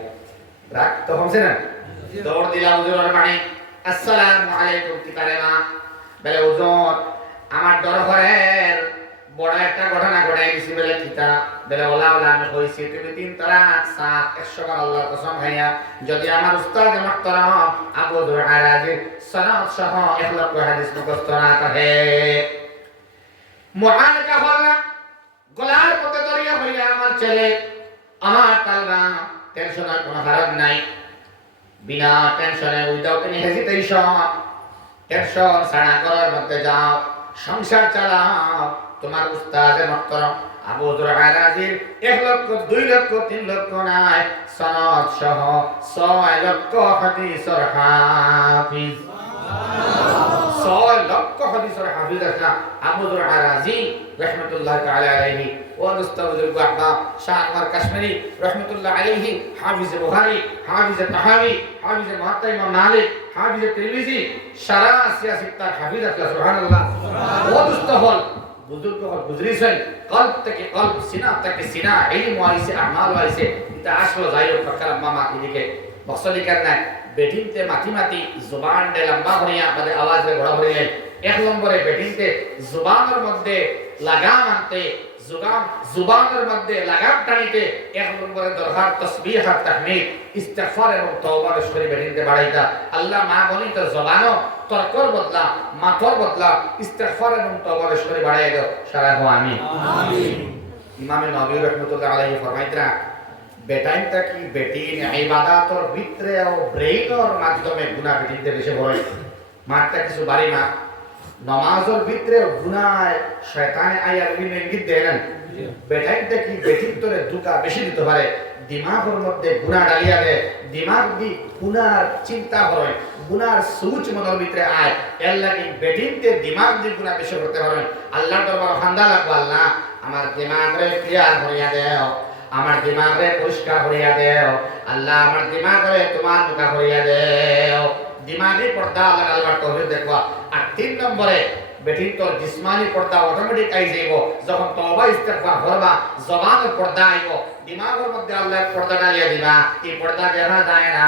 রাগ তো হমছে না দৌড় দিলা হুজুরের মানে আসসালামু আলাইকুম কি করে না বলে হুজুর আমার দরবারের বড় একটা ঘটনা ঘটাই দিছি বলে কিতা বলে ওলা আমি কইছি তুমি তিন তালাক সাত 100 বার আল্লাহর কসম খাইয়া যদি আমার উস্তাদ মুহতারাম আবু যুরআ রাজি সনদ সহ 1 লক্ষ হাদিস মুখস্থ না থাকে মুআনাকা হল্লা গলার মধ্যে দরিয়া হইয়া আমার ছেলে আমার তালবা টেনশনের কোনো কারণ নাই বিনা টেনশনে উইদাউট এনি হেজিটেশন টেনশন ছাড়া করার মধ্যে যাও সংসার চালাও তোমার উস্তাদ মুহতারাম আবু যুরআ রাজির 1 লক্ষ 2 লক্ষ 3 লক্ষ নাই সনদ সহ 6 লক্ষ হাদিসের হাফিজ 6 লক্ষ হাদিসের হাফিজ আছে আবু যুরআ রাজি রাহমাতুল্লাহ তাআলা আলাইহি ওয়া মুস্তাওযিল আহবাব শাহ আনোয়ার কাশ্মীরি রাহমাতুল্লাহ আলাইহি হাফিজ বুখারী হাফিজ তাহাবী হাফিজ মুহাত্তা ইমাম মালিক হাফিজ তিরমিজি সারা আসিয়া সিত্তার হাফিজ আছে সুবহানাল্লাহ ওয়া মুস্তাহল বুজুর্গ হল বুজরিছেন কলব থেকে কলব সিনা থেকে সিনা ইলম ওয়াইছে আমাল ওয়াইছে এটা আসলো যাইও ফকর মামা এদিকে বক্সলি করনা বেটিনতে মাটি জুবান দে লম্বা হইয়া আমাদের আওয়াজে বড় হইয়া 1 নম্বরে বেটিনতে জুবানের মধ্যে লাগাম আনতে জুবানের মধ্যে লাগাম টানিতে 1 নম্বরে দরকার তাসবিহ আর তাহমিদ ইস্তিগফার এবং তওবার শরীর বেটিনতে বাড়াইতা আল্লাহ মা বলি তো জবানো তরকর বদলা মাথর বদলা ইস্তিগফার এবং তওবার শরীর বাড়াই দাও সারা হো আমিন ইমাম নবী রাহমাতুল্লাহ আলাইহি ফরমাইতরা বেটাইনটা কি বেটিন ইবাদতর ভিতরে ও ব্রেইনর মাধ্যমে গুনাহ বেটিনতে বেশি হয় মারটা কিছু বাড়ি না নামাজের ভিতরে গুনায় শয়তানে আয়ার ইঙ্গিত দেন বেটাইনটা কি বেটিন তোরে দুকা বেশি দিতে পারে দিমাগের মধ্যে গুনাহ ডালিয়া দে দিমাগ দি গুনার চিন্তা করে গুনার সুচ মনের ভিতরে আয় এর লাগি বেটিনতে দিমাগ দি গুনাহ বেশি করতে পারেন আল্লাহ দরবার খান্দা লাগবো আল্লাহ আমার দিমাগরে ক্লিয়ার করিয়া দেও আমার দিমাগরে পরিষ্কার করিয়া দেও আল্লাহ আমার দিমাগরে তোমার মুখা করিয়া দেও দিমাগি পর্দা আল্লাহ আল্লাহর তৌফিক দেখবা আর 3 নম্বরে বেটিন তোর জিসমানি পর্দা অটোমেটিক আই যাইব যখন তওবা ইস্তেগফার করবা জবানের পর্দা আইব দিমাগের মধ্যে আল্লাহর পর্দা ডালিয়া দিবা এই পর্দা দেখা যায় না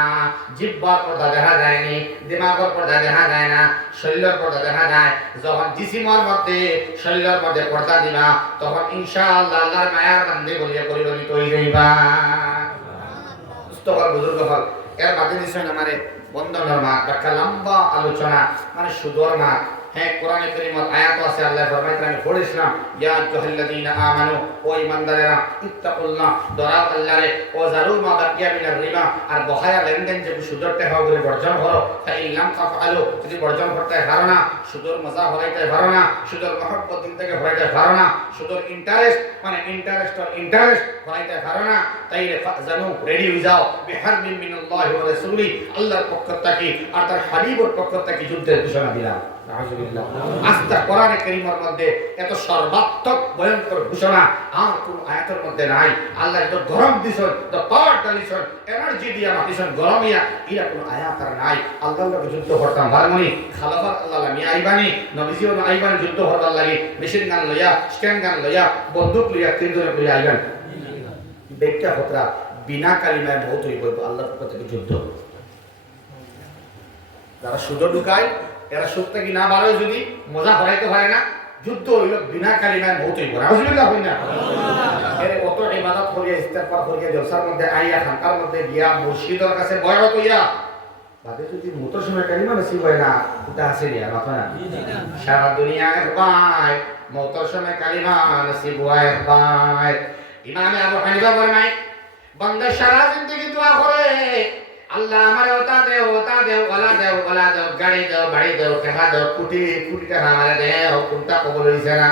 জিহ্বার পর্দা দেখা যায়নি দিমাগের পর্দা দেখা যায় না শরীরের পর্দা দেখা যায় যখন জিসিমের মধ্যে শরীরের মধ্যে পর্দা দিবা তখন ইনশাআল্লাহ আল্লাহর মায়ার বান্দি বলিয়া পরিগণিত হয়ে যাইবা মুস্তফা বুজুর্গ হল এর বাদে দিছেন আমারে বন্ধনের মা একটা লম্বা আলোচনা মানে সুদর মা হ্যাঁ কোরআনে কারীমের আয়াত আছে আল্লাহ ফরমাইতেন আমি পড়েছিলাম ইয়া আইয়ুহাল্লাযীনা আমানু ও ঈমানদারেরা ইত্তাকুল্লাহ দরাও আল্লাহরে ও জারু মা বাকিয়া মিনার রিবা আর বহায়া লেনদেন যে সুদর টাকা করে বর্জন করো তাই ইলাম তাফআলু যদি বর্জন করতে পারো না সুদর মজা হরাইতে পারো না সুদর মহব্বত দিন থেকে হরাইতে পারো না সুদর ইন্টারেস্ট মানে ইন্টারেস্ট হরাইতে পারো না তাইলে ফাজানু রেডি হয়ে যাও বিহারবিন মিনাল্লাহি ওয়া রাসূলি আল্লাহর পক্ষ থেকে আর তার হাবিবের পক্ষ থেকে যুদ্ধের ঘোষণা দিলাম আস্তা কোরআনে কারীমের মধ্যে এত সর্বাত্মক ভয়ঙ্কর ঘোষণা আর কোন আয়াতের মধ্যে নাই আল্লাহ এত গরম দিছেন তো পাওয়ার দিছেন এনার্জি দিয়া দিছেন গরমিয়া ইরা কোন আয়াত আর নাই আল্লাহর লগে যুদ্ধ করতাম ভারমনি খালাফাত আল্লাহ মি আইবানি নবীজিও আইবানি যুদ্ধ করবার লাগি মেশিন গান লইয়া স্ট্যান্ড গান লইয়া বন্দুক লইয়া তীর লইয়া আইবান বেটা হতরা বিনা কালিমায় বহুত হইব আল্লাহর পক্ষ থেকে যুদ্ধ যারা সুদ ঢুকায় এরা সত্য কি না বাড়ে যদি মজা হরাইতে পারে না যুদ্ধ হইল বিনা কালিমায় বহুত হইব নাউজুবিল্লাহ হই না এর কত ইবাদত করিয়া ইস্তেগফার করিয়া জলসার মধ্যে আইয়া খানকার মধ্যে গিয়া মুর্শিদের কাছে বয়ত হইয়া বাদে যদি মুতর সময় কালিমা নসিব হয় না ওটা আছে রিয়া মাথা না সারা দুনিয়া একবার মুতর সময় কালিমা নসিব হয় একবার ইমাম আবু হানিফা ফরমায় বান্দা সারা জিন্দেগি দোয়া করে আল্লাহ আমারে ওটা দেও ওলা দেও গাড়ি দেও বাড়ি দেও টাকা দেও কোটি টাকা আমারে দেও কোনটা কবুল হইছে না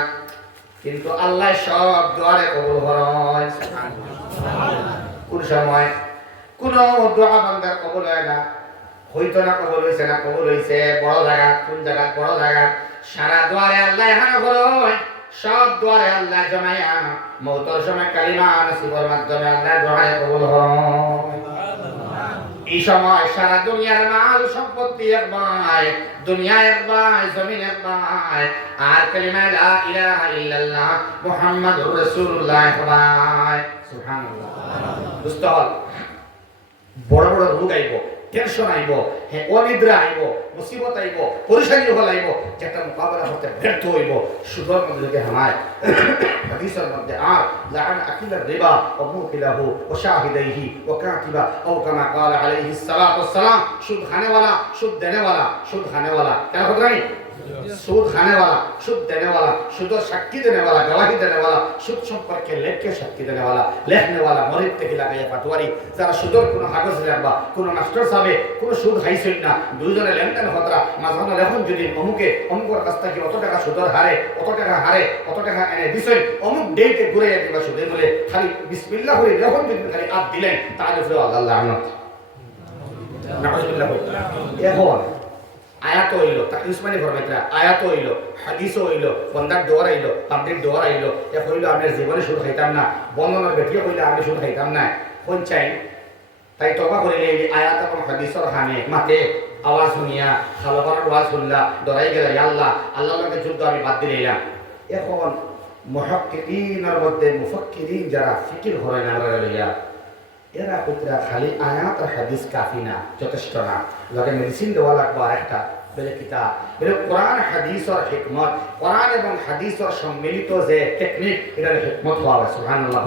কিন্তু আল্লাহ সব দোয়ারে কবুল হয় কোন সময় কোন দোয়া বান্দার কবুল হয় না হইতো না কবুল হইছে না কবুল হইছে বড় জায়গা কোন জায়গা বড় জায়গা সারা দোয়ারে আল্লাহ হানা হয় সব দোয়ারে আল্লাহ জমায়া মওতের সময় কালিমা নসিবের মাধ্যমে আল্লাহ দোয়ারে কবুল হয় এই সময় সারা দুনিয়ার মাল সম্পত্তি একবার দুনিয়া একবার জমিন একবার আর কালিমা লা ইলাহা ইল্লাল্লাহ মুহাম্মাদুর রাসূলুল্লাহ একবার সুবহানাল্লাহ দুস্তল বড় বড় রোগ আইব টেনশন আইব হ্যাঁ অনিদ্রা আইব মুসিবত আইব পরিশানি হল আইব যেটা মোকাবেলা করতে ব্যর্থ হইব সুদর মধ্যে যদি হামায় হাদিসের মধ্যে আর লাআন আকিলা রিবা ওয়া মুকিলাহু ওয়া শাহিদাইহি ওয়া কাতিবা আও কামা ক্বালা আলাইহিস সালাতু ওয়াস সালাম সুদ খানেওয়ালা সুদ দেনেওয়ালা কেন কথা নাই সুদ খানেওয়ালা সুদ দেনেওয়ালা সুদ সাক্ষী দেনেওয়ালা গवाही দেনেওয়ালা সুদ সম্পর্কে লেখকে সাক্ষী দেনেওয়ালা লেখনেওয়ালা মরিদ থেকে লাগাইয়া পাটোয়ারি যারা সুদর কোনো কাগজ লেখবা কোনো মাস্টার সাহেব কোনো সুদ খাইছেন না দুইজনে লেনদেন হতরা মাঝখানে লেখন যদি অমুকের কাছ থেকে অত টাকা সুদর হারে অত টাকা এনে দিছেন অমুক ডেটে ঘুরে দিবা সুদে বলে খালি বিসমিল্লাহ করে লেখন যদি খালি আপ দিলেন তাহলে আল্লাহ লানত নাউজুবিল্লাহ এখন আয়াত হইল তাকে উসমানী ফরমাইতরা আয়াত হইল হাদিস হইল বন্দার দোয়ার হইল পাবলিক দোয়ার হইল এ হইল আমি জীবনে সুদ খাইতাম না বন্ধনের বেটিও হইলে আমি সুদ খাইতাম না কোন চাই তাই তবা করিলে এই আয়াত এবং হাদিসের হানে মাতে আওয়াজ শুনিয়া খালাবার ওয়াজ শুনলা ডরাই গেল আল্লাহ আল্লাহকে যুদ্ধ আমি বাদ দিলাম এখন মুহাক্কিকিনের মধ্যে মুফাক্কিরিন যারা ফিকির করে না লইয়া এরা পুত্রা খালি আয়াত আর হাদিস কাফি না যথেষ্ট না লগে মেডিসিন দেওয়া লাগবে আরেকটা বলে কিতাব বলে কোরআন হাদিস আর হিকমত কোরআন এবং হাদিসের সম্মিলিত যে টেকনিক এটা হিকমত হওয়া সুবহানাল্লাহ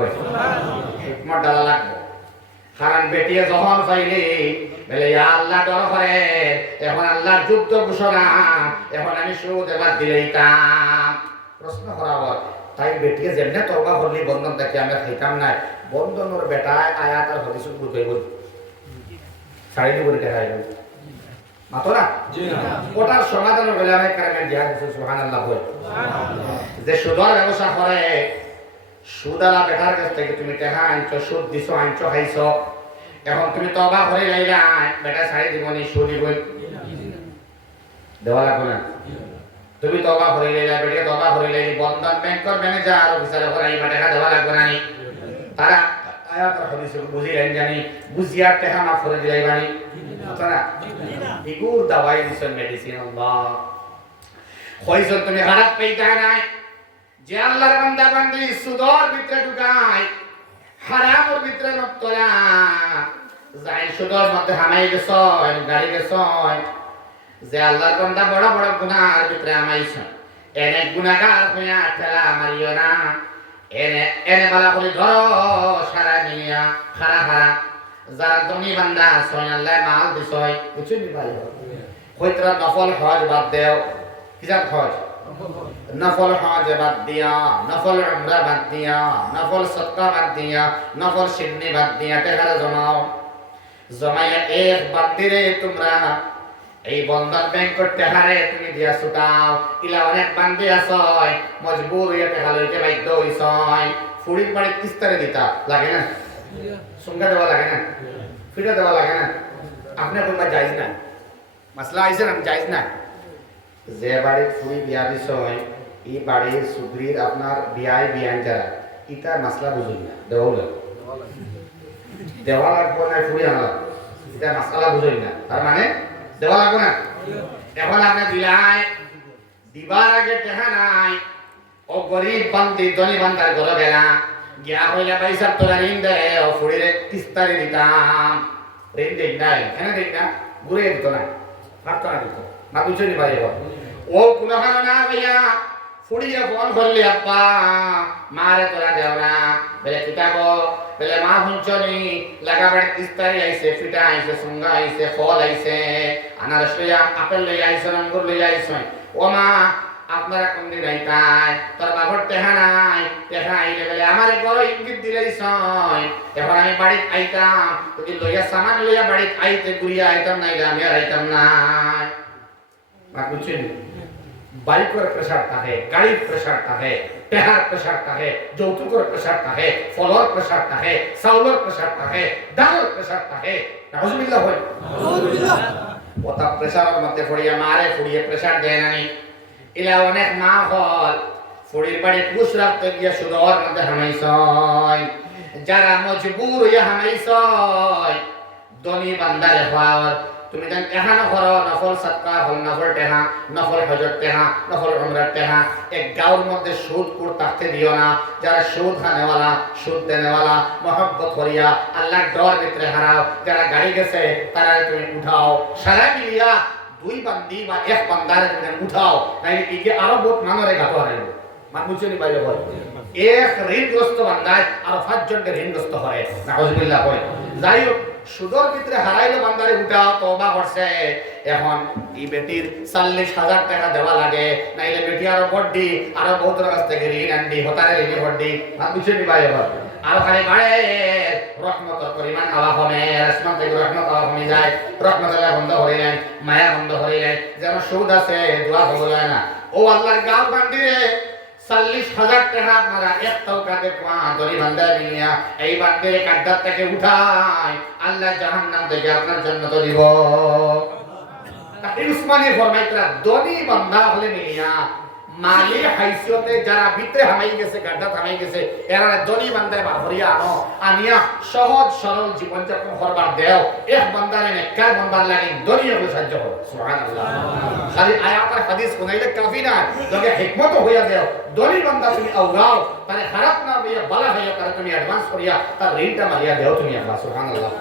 হিকমত ডালা লাগবে কারণ বেটিয়ে যখন পাইলে বলে ইয়া আল্লাহ ডর করে এখন আল্লাহর যুদ্ধ ঘোষণা এখন আমি সুদ এবার দিলেইতাম প্রশ্ন করা হয় তাই বেটিয়ে যেমনে তওবা করলি বন্ধন দেখি আমরা খাইতাম না বন্ধনের বেটায় আয়াত আর হাদিস বুঝাই বল সাড়ে দি বলে দেখাই গেল মাতো না জি না ওটার সমাধান বেলায় কারণে জিহাদ সুবহানাল্লাহ বল যে সুদর ব্যবসা করে সুদালা বেটার কাছ থেকে তুমি টাকা আনছো, সুদ দিছো, আনছো, খাইছো, এখন তুমি তবা করে লাইলা বেটা ছাড়ি দিবনি, সুদ দিব দেওয়া লাগবে না? তুমি তবা করে লাইলা, বেটা তবা করে লাইলি, বন্ধন ব্যাংকের ম্যানেজার অফিসারে করে এই টাকা দেওয়া লাগবে না নি? তারা আয়াত হাদিস বুঝি লাইন জানি, বুঝিয়া টাকা মাফ করে দিলাই বানি তারা ইগুর দাওয়াই দিছেন, মেডিসিন। আল্লাহ কইছো তুমি খারাপ পেইতা নাই, যে আল্লাহর বান্দা বান্দি সুদর ভিতরে ঢুকায়, হারামের ভিতরে নতরা যাই, সুদর মধ্যে হামাই গেছ, গাড়ি গেছ, যে আল্লাহর বান্দা বড় বড় গুনার ভিতরে হামাইছ, এনে গুনাহগার হইয়া ঠেলা মারিও না, এনে এনে বালা বলি ধরো সারা দুনিয়া খারা খারা যারা ধনী বান্দা ছয় আল্লাহ মাল দিছয়, বুঝছেন নি ভাই? কইতরা নফল হজ বাদ দেও, কিজাব হজ নফল হজ বাদ দিয়া, নফল উমরা বাদ দিয়া, নফল সদকা বাদ দিয়া, নফল সিন্নি বাদ দিয়া টাকা জমাও, জমাইয়া এক বান্দিরে তোমরা এই বন্ধন ব্যাংকের টাকারে তুমি দিয়া ছুটাও। ইলা অনেক বান্দি আছয় মজবুর হইয়া টাকা লইতে বাধ্য হইছয়, ফুড়ির বাড়ি কিস্তারে দিতা লাগে না, সংখ্যা দেওয়া লাগে না, ফিটা দেওয়া লাগে না, আপনি কোনবা যাইজ না, মাসলা আইছে না, যাইজ না। যে বাড়ির ফুড়ি বিয়া দিছয় এই বাড়ির সুগ্রীর আপনার বিয়ায় বিয়ান যারা ইটা মাসলা বুঝুন না, দেওয়া লাগবে, দেওয়া লাগবে না, ফুড়ি আনা এটা মাসলা বুঝুন না, তার মানে দেওয়া লাগবে না। এখন আপনি দিলাই, দিবার আগে টাকা নাই, ও গরিব বান্দি ধনী বান্দার ঘরে গেলা, গিয়া হইলে পয়সা তোরা ঋণ দে, ও ফুড়িরে কিস্তারে দিতাম, ঋণ দেখ নাই, কেন দেখ না, ঘুরে দিত না, পারতো না দিত না, বুঝলি ভাই? ও কোনখানে না ভাইয়া ফুড়িয়ে ফোন করলি, আব্বা মারে তোরা দেও না, বলে কিতাবো, বলে মা হুঁচনি লাগাবার কিস্তারি আইছে, ফিটা আইছে, সুঙ্গা আইছে, ফল আইছে, আনারস লইয়া, আপেল লইয়া আইছে, আঙ্গুর লইয়া আইছে, ও মা আপনারা কোন দিন আইতাই, তোর বাবার টেহা নাই, টেহা আইলে বলে আমারে বড় ইঙ্গিত দিলেইছ, এখন আমি বাড়িত আইতাম, যদি লইয়া সামান লইয়া বাড়িত আইতে ঘুরিয়া আইতাম, নাই আমি আর আইতাম না। বুঝছেন? বাইকের প্রেসার থাকে, গাড়ির প্রেসার থাকে, টেহার প্রেসার থাকে, যৌতুকের প্রেসার থাকে, ফলর প্রেসার থাকে, চাউলের প্রেসার থাকে, ডালের প্রেসার থাকে, নাউজুবিল্লাহ হয়, নাউজুবিল্লাহ। ওটা প্রেসারের মধ্যে পড়িয়া মারে ফুড়িয়ে প্রেসার দেয় না নি। ইলা অনেক মা হল ফুড়ির বাড়ি পুষ রাখতে গিয়ে সুদর মধ্যে হামাইছয়, যারা মজবুর হইয়া হামাইছয়, ধনী বান্দারে হওয়ার তুমি দেন এখানে করো, নফল সদকা হল, নফল টেহা, নফল হজর টেহা, নফল উমরার টেহা, এক গাঁওর মধ্যে সুদ কুর থাকতে দিও না। যারা সুদ খানেওয়ালা, সুদ দেনেওয়ালা, মহব্বত করিয়া আল্লাহর ডর ভিতরে হারাও, যারা গাড়ি গেছে তারা তুমি উঠাও, সারা মিলিয়া দুই বান্দি বা এক বান্দারে তুমি উঠাও, তাই একে আরো বহুত মানরে ঘাত হারাইব। বুঝছেনি বাইরে বল, এক ঋণগ্রস্ত বান্দায় আরো 5 জনকে ঋণগ্রস্ত হয়, নাউজুবিল্লাহ হয়। যাই হোক, সুদর ভিতরে হারাইলো বান্দারে উঠাও, তওবা করছে, এখন এই বেটির 40,000 টাকা দেওয়া লাগে, নাইলে বেটি আরো বড্ডি আরো বহুত কাছ থেকে ঋণ আনডি, হতারে ঋণ বড্ডি, বুঝছেনি বাইরে বল, আর খালি বাড়ে রহমতের পরিমাণ আওয়া কমে, আসমান থেকে রহমত আওয়া কমে যায়, রহমত আল্লাহ বন্ধ হয়ে যায়, মায়া বন্ধ হয়ে যায়, যেন সুদ আছে দোয়া হবো না। ও আল্লাহর গাঁও বান্দিরে 40,000 টাকা আপনারা এক তৌকাতে ধরি বান্দায় নিয়া এই বান্দিরে কাদ্দার থেকে উঠায়, আল্লাহ জাহান্নাম থেকে আপনার জান্নাত দিব। উসমানী ফরমাইতরা ধনী বান্দা হলে নিয়া মালি হাইসিয়তে যারা ভিতরে হামাই গেছে, গাড্ডা থামাই গেছে, এরা ধনী বান্দায় বাহরিয়া আনো, আনিয়া সহজ সরল জীবন যাপন করবার দেও, এক বান্দারে নেককার বান্দার লাগি ধনী হয়ে সাহায্য করো। সুবহানাল্লাহ। খালি আয়াত আর হাদিস কোনাইলে কাফি না, লগে হিকমত হইয়া দেও, ধনী বান্দা তুমি আওগাও, তারে খারাপ না হইয়া ভালো হইয়া তারে তুমি অ্যাডভান্স করিয়া তার ঋণটা মারিয়া দেও তুমি। আল্লাহ সুবহানাল্লাহ।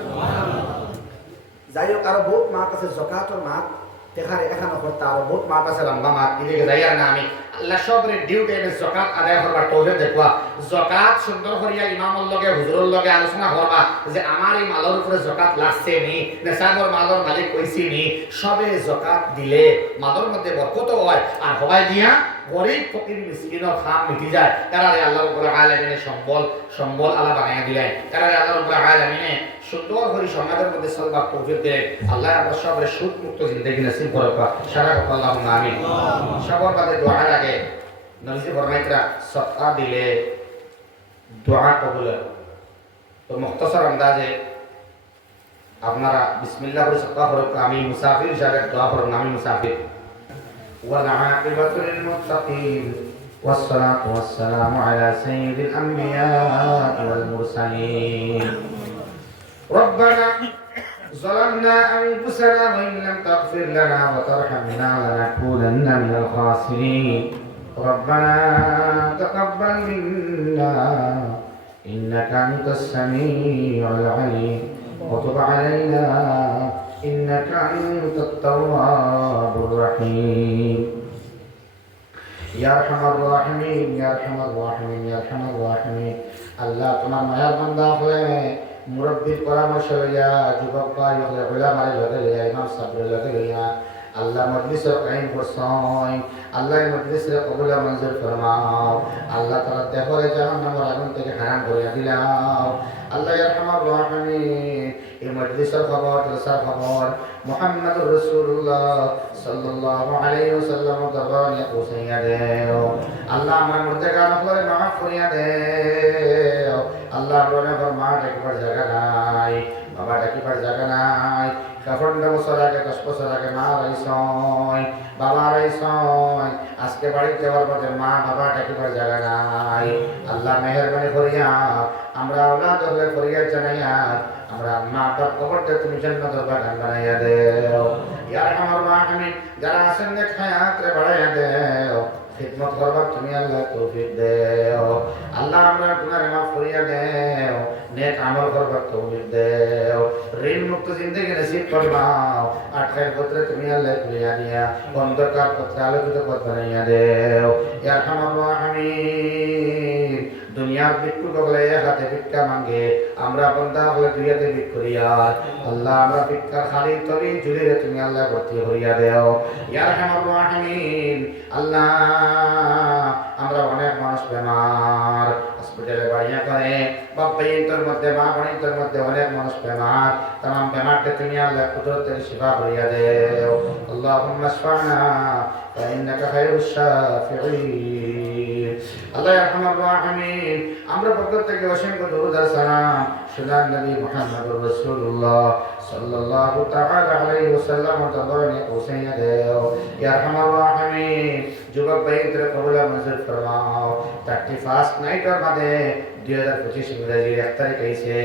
যাই হোক, আরো বহুত মাত আছে, যাকাতের মাত দেখারে এখানে করতে আরো বহুত মাত আছে, লম্বা মাত, এদিকে যাইয়া না আমি আল্লাহ সবরে ডিউ টাইমে যাকাত আদায় করবার তৌফিক দেখবা। যাকাত সুন্দর করিয়া ইমামর লগে হুজুরের লগে আলোচনা করবা যে আমার এই মালের উপরে যাকাত লাগছে নি, নেশাবর মালের মালিক কইছি নি, সবে যাকাত দিলে মালের মধ্যে বরকত হয়, আর হবাই দিয়া গরিব ফকির মিসকিনের খাম মিটি যায়। এরারে আল্লাহ রাব্বুল আলামিনের সম্বল আল্লাহ বানায়া দিলেন, এরারে আল্লাহ রাব্বুল আলামিনে সুন্দর করে সমাজের মধ্যে চলবার তৌফিক দেন। আল্লাহ আমরা সবরে সুদ মুক্ত জিন্দেগি নসিব করুক, সারা আল্লাহুম্মা আমিন। সবার বাদে দোয়া লাগে, নবীজি ফরমাইতরা সদকা দিলে দোয়া কবুল হয়। তো মুখতাসার আন্দাজে আপনারা বিসমিল্লাহ করে সদকা করুন। আমি মুসাফির হিসাবে দোয়া করুন, আমি মুসাফির। ওয়াল আকিবাতু লিল মুত্তাকিন ওয়াসসালাতু ওয়াসসালামু আলা সাইয়্যিদিল আমবিয়া ওয়াল মুরসালিন। রব্বানা ظلمنا أنفسنا وإن لم تغفر لنا وترحمنا لنكونن من الخاسرين. ربنا تقبل منا إنك أنت السميع العليم وتب علينا إنك أنت التواب الرحيم. يا أرحم الراحمين يا أرحم الراحمين يا أرحم الراحمين. আল্লাহ তোমার মায়ার বান্দা হয়ে মুরব্বীর পরামর্শ লইয়া যুবক ভাই হলে উলামার লগে লইয়া ইমাম সাহেবের লগে লইয়া আল্লাহ মজলিসের কায়েম করছই। আল্লাহ মজলিসের কবুল মঞ্জুর ফরমাও। আল্লাহ তাআলা দেহরে জাহান্নামের আগুন থেকে হারাম করিয়া দিলাও। আল্লাহ ইয়া আরহামার রাহিমিন, এই মজলিসের খবর জলসার খবর মুহাম্মদুর রাসূলুল্লাহ সাল্লাল্লাহু আলাইহি ওয়াসাল্লাম দরবারে পৌঁছাইয়া দেও। আল্লাহ আমার মুর্দেগানগুলোরে মাফ করিয়া দেও। আল্লাহ বলে মা ডাকিবার জায়গা নাই, বাবা ডাকিবার জায়গা নাই। কাফন বছর আগে 10 বছর আগে মা রাইছয়, বাবা রাইছয়। আজকে বাড়ি যাওয়ার পথে মা বাবা ডাকিবার জায়গা নাই। আল্লাহ মেহেরবানি করিয়া আমরা আওলাদ হলে করিয়া জানাইয়া আমরা মা বাবার কবরটা তুমি জান্নাতের বাগান বানাইয়া দেও। ইয়া আরহামার রাহিমিন, যারা আছেন নেক হায়াত রে বাড়াইয়া দেও। খিদমত করবার তুমি আল্লাহ তৌফিক দেও। আল্লাহ আমরা গুনাহ মাফ করিয়া দেও, নেক আমল করবার তৌফিক দেও। ঋণ মুক্ত জিন্দেগি নসিব ফরমাও। আটকার পত্রে তুমি আল্লাহ খুলিয়া দিয়া অন্ধকার পত্রে আলোকিত পথ বানাইয়া দেও। ইয়া আরহামার রাহিমিন, দুনিয়ার ভিক্ষু বলে এক হাতে ভিক্ষা মাঙ্গে, আমরা বান্দা বলে দুই হাতে ভিক্ষ করিয়া আল্লাহ আমরা ভিক্ষার খালি তরি জুড়ে তুমি আল্লাহ ভর্তি হইয়া দেও। ইয়া আরহামার রাহিমিন, আল্লাহ আমরা অনেক মানুষ বেমার, হসপিটালে বাড়িয়া করে, বাপ ভাইয়ের মধ্যে মা বোনের মধ্যে অনেক মানুষ বেমার। তাম বেমারকে তুমি আল্লাহ কুদরতের শিফা করিয়া দেও। আল্লাহুম্মা শফা'না ফাইন্নাকা খায়রুশ শাফিঈন। আল্লাহ ইয়া আরহামার রাহিমিন, আমরা পক্ষ থেকে অসংখ্য দরুদ আর সালাম সুনান নবী মুহাম্মদুর রাসূলুল্লাহ সাল্লাল্লাহু তাআলা আলাইহি ওয়াসাল্লাম দরবারে পৌঁছাইয়া দেও। ইয়া আরহামার রাহিমিন, যুবক ভাইদের কবুল মঞ্জুর ফরমাও। 31 নাইটের মধ্যে 2025 ইংরেজির 1 তারিখ আইছে।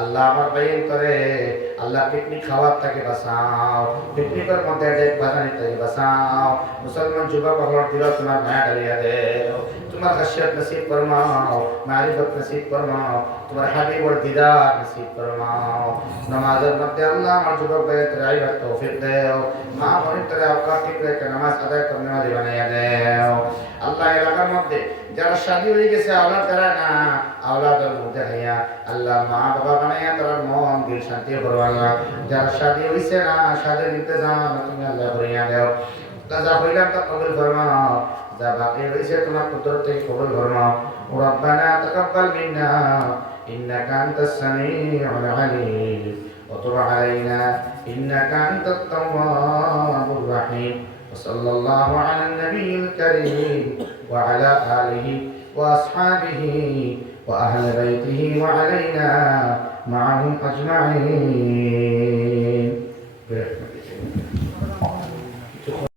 আল্লাহ আমার ভাইয়ের করে আল্লাহ পিকনিক খাওয়ার থেকে বাঁচাও, পিকনিকের মধ্যে ডেক বাজানি থেকে বাঁচাও। মুসলমান যুবক হওয়ার দিল তোমার মায়া ডালিয়া দেও। তোমার খাসিয়ত নসিব ফরমাও, মারিফত নসিব ফরমাও, তোমার হাবিবর দিদার নসিব ফরমাও। নামাজের মধ্যে আল্লাহ আমার যুবক ভাইদের আইবার তৌফিক দেও। মা বোনের আওকাত ঠিক রেখে নামাজ আদায় করে নামাজি বানাইয়া দেও। আল্লাহ এলাকার মধ্যে যারা শাদী হয়ে গেছে আওলাদ দ্বারা না, আওলাদের মধ্যে হইয়া আল্লাহ মা বাবা বানাইয়া তার মন দিল শান্তি করো। আল্লাহ যারা শাদী হইছে না, শাদীর ইন্তজাম তুমি আল্লাহ করিয়া দেও। যা হইলাম তা কবুল ফরমাও, যা বাকি হইছে তোমার কুদরত থেকে কবুল ফরমাও। রব্বানা তাকাব্বাল মিন্না ইন্নাকা আনতাস সামিউল আলিম ওয়া তুব আলাইনা ইন্নাকা আনতাত তাওয়াবুর রহিম। وصلى الله على النبي الكريم وعلى آله وأصحابه وأهل بيته وعلينا معهم أجمعين.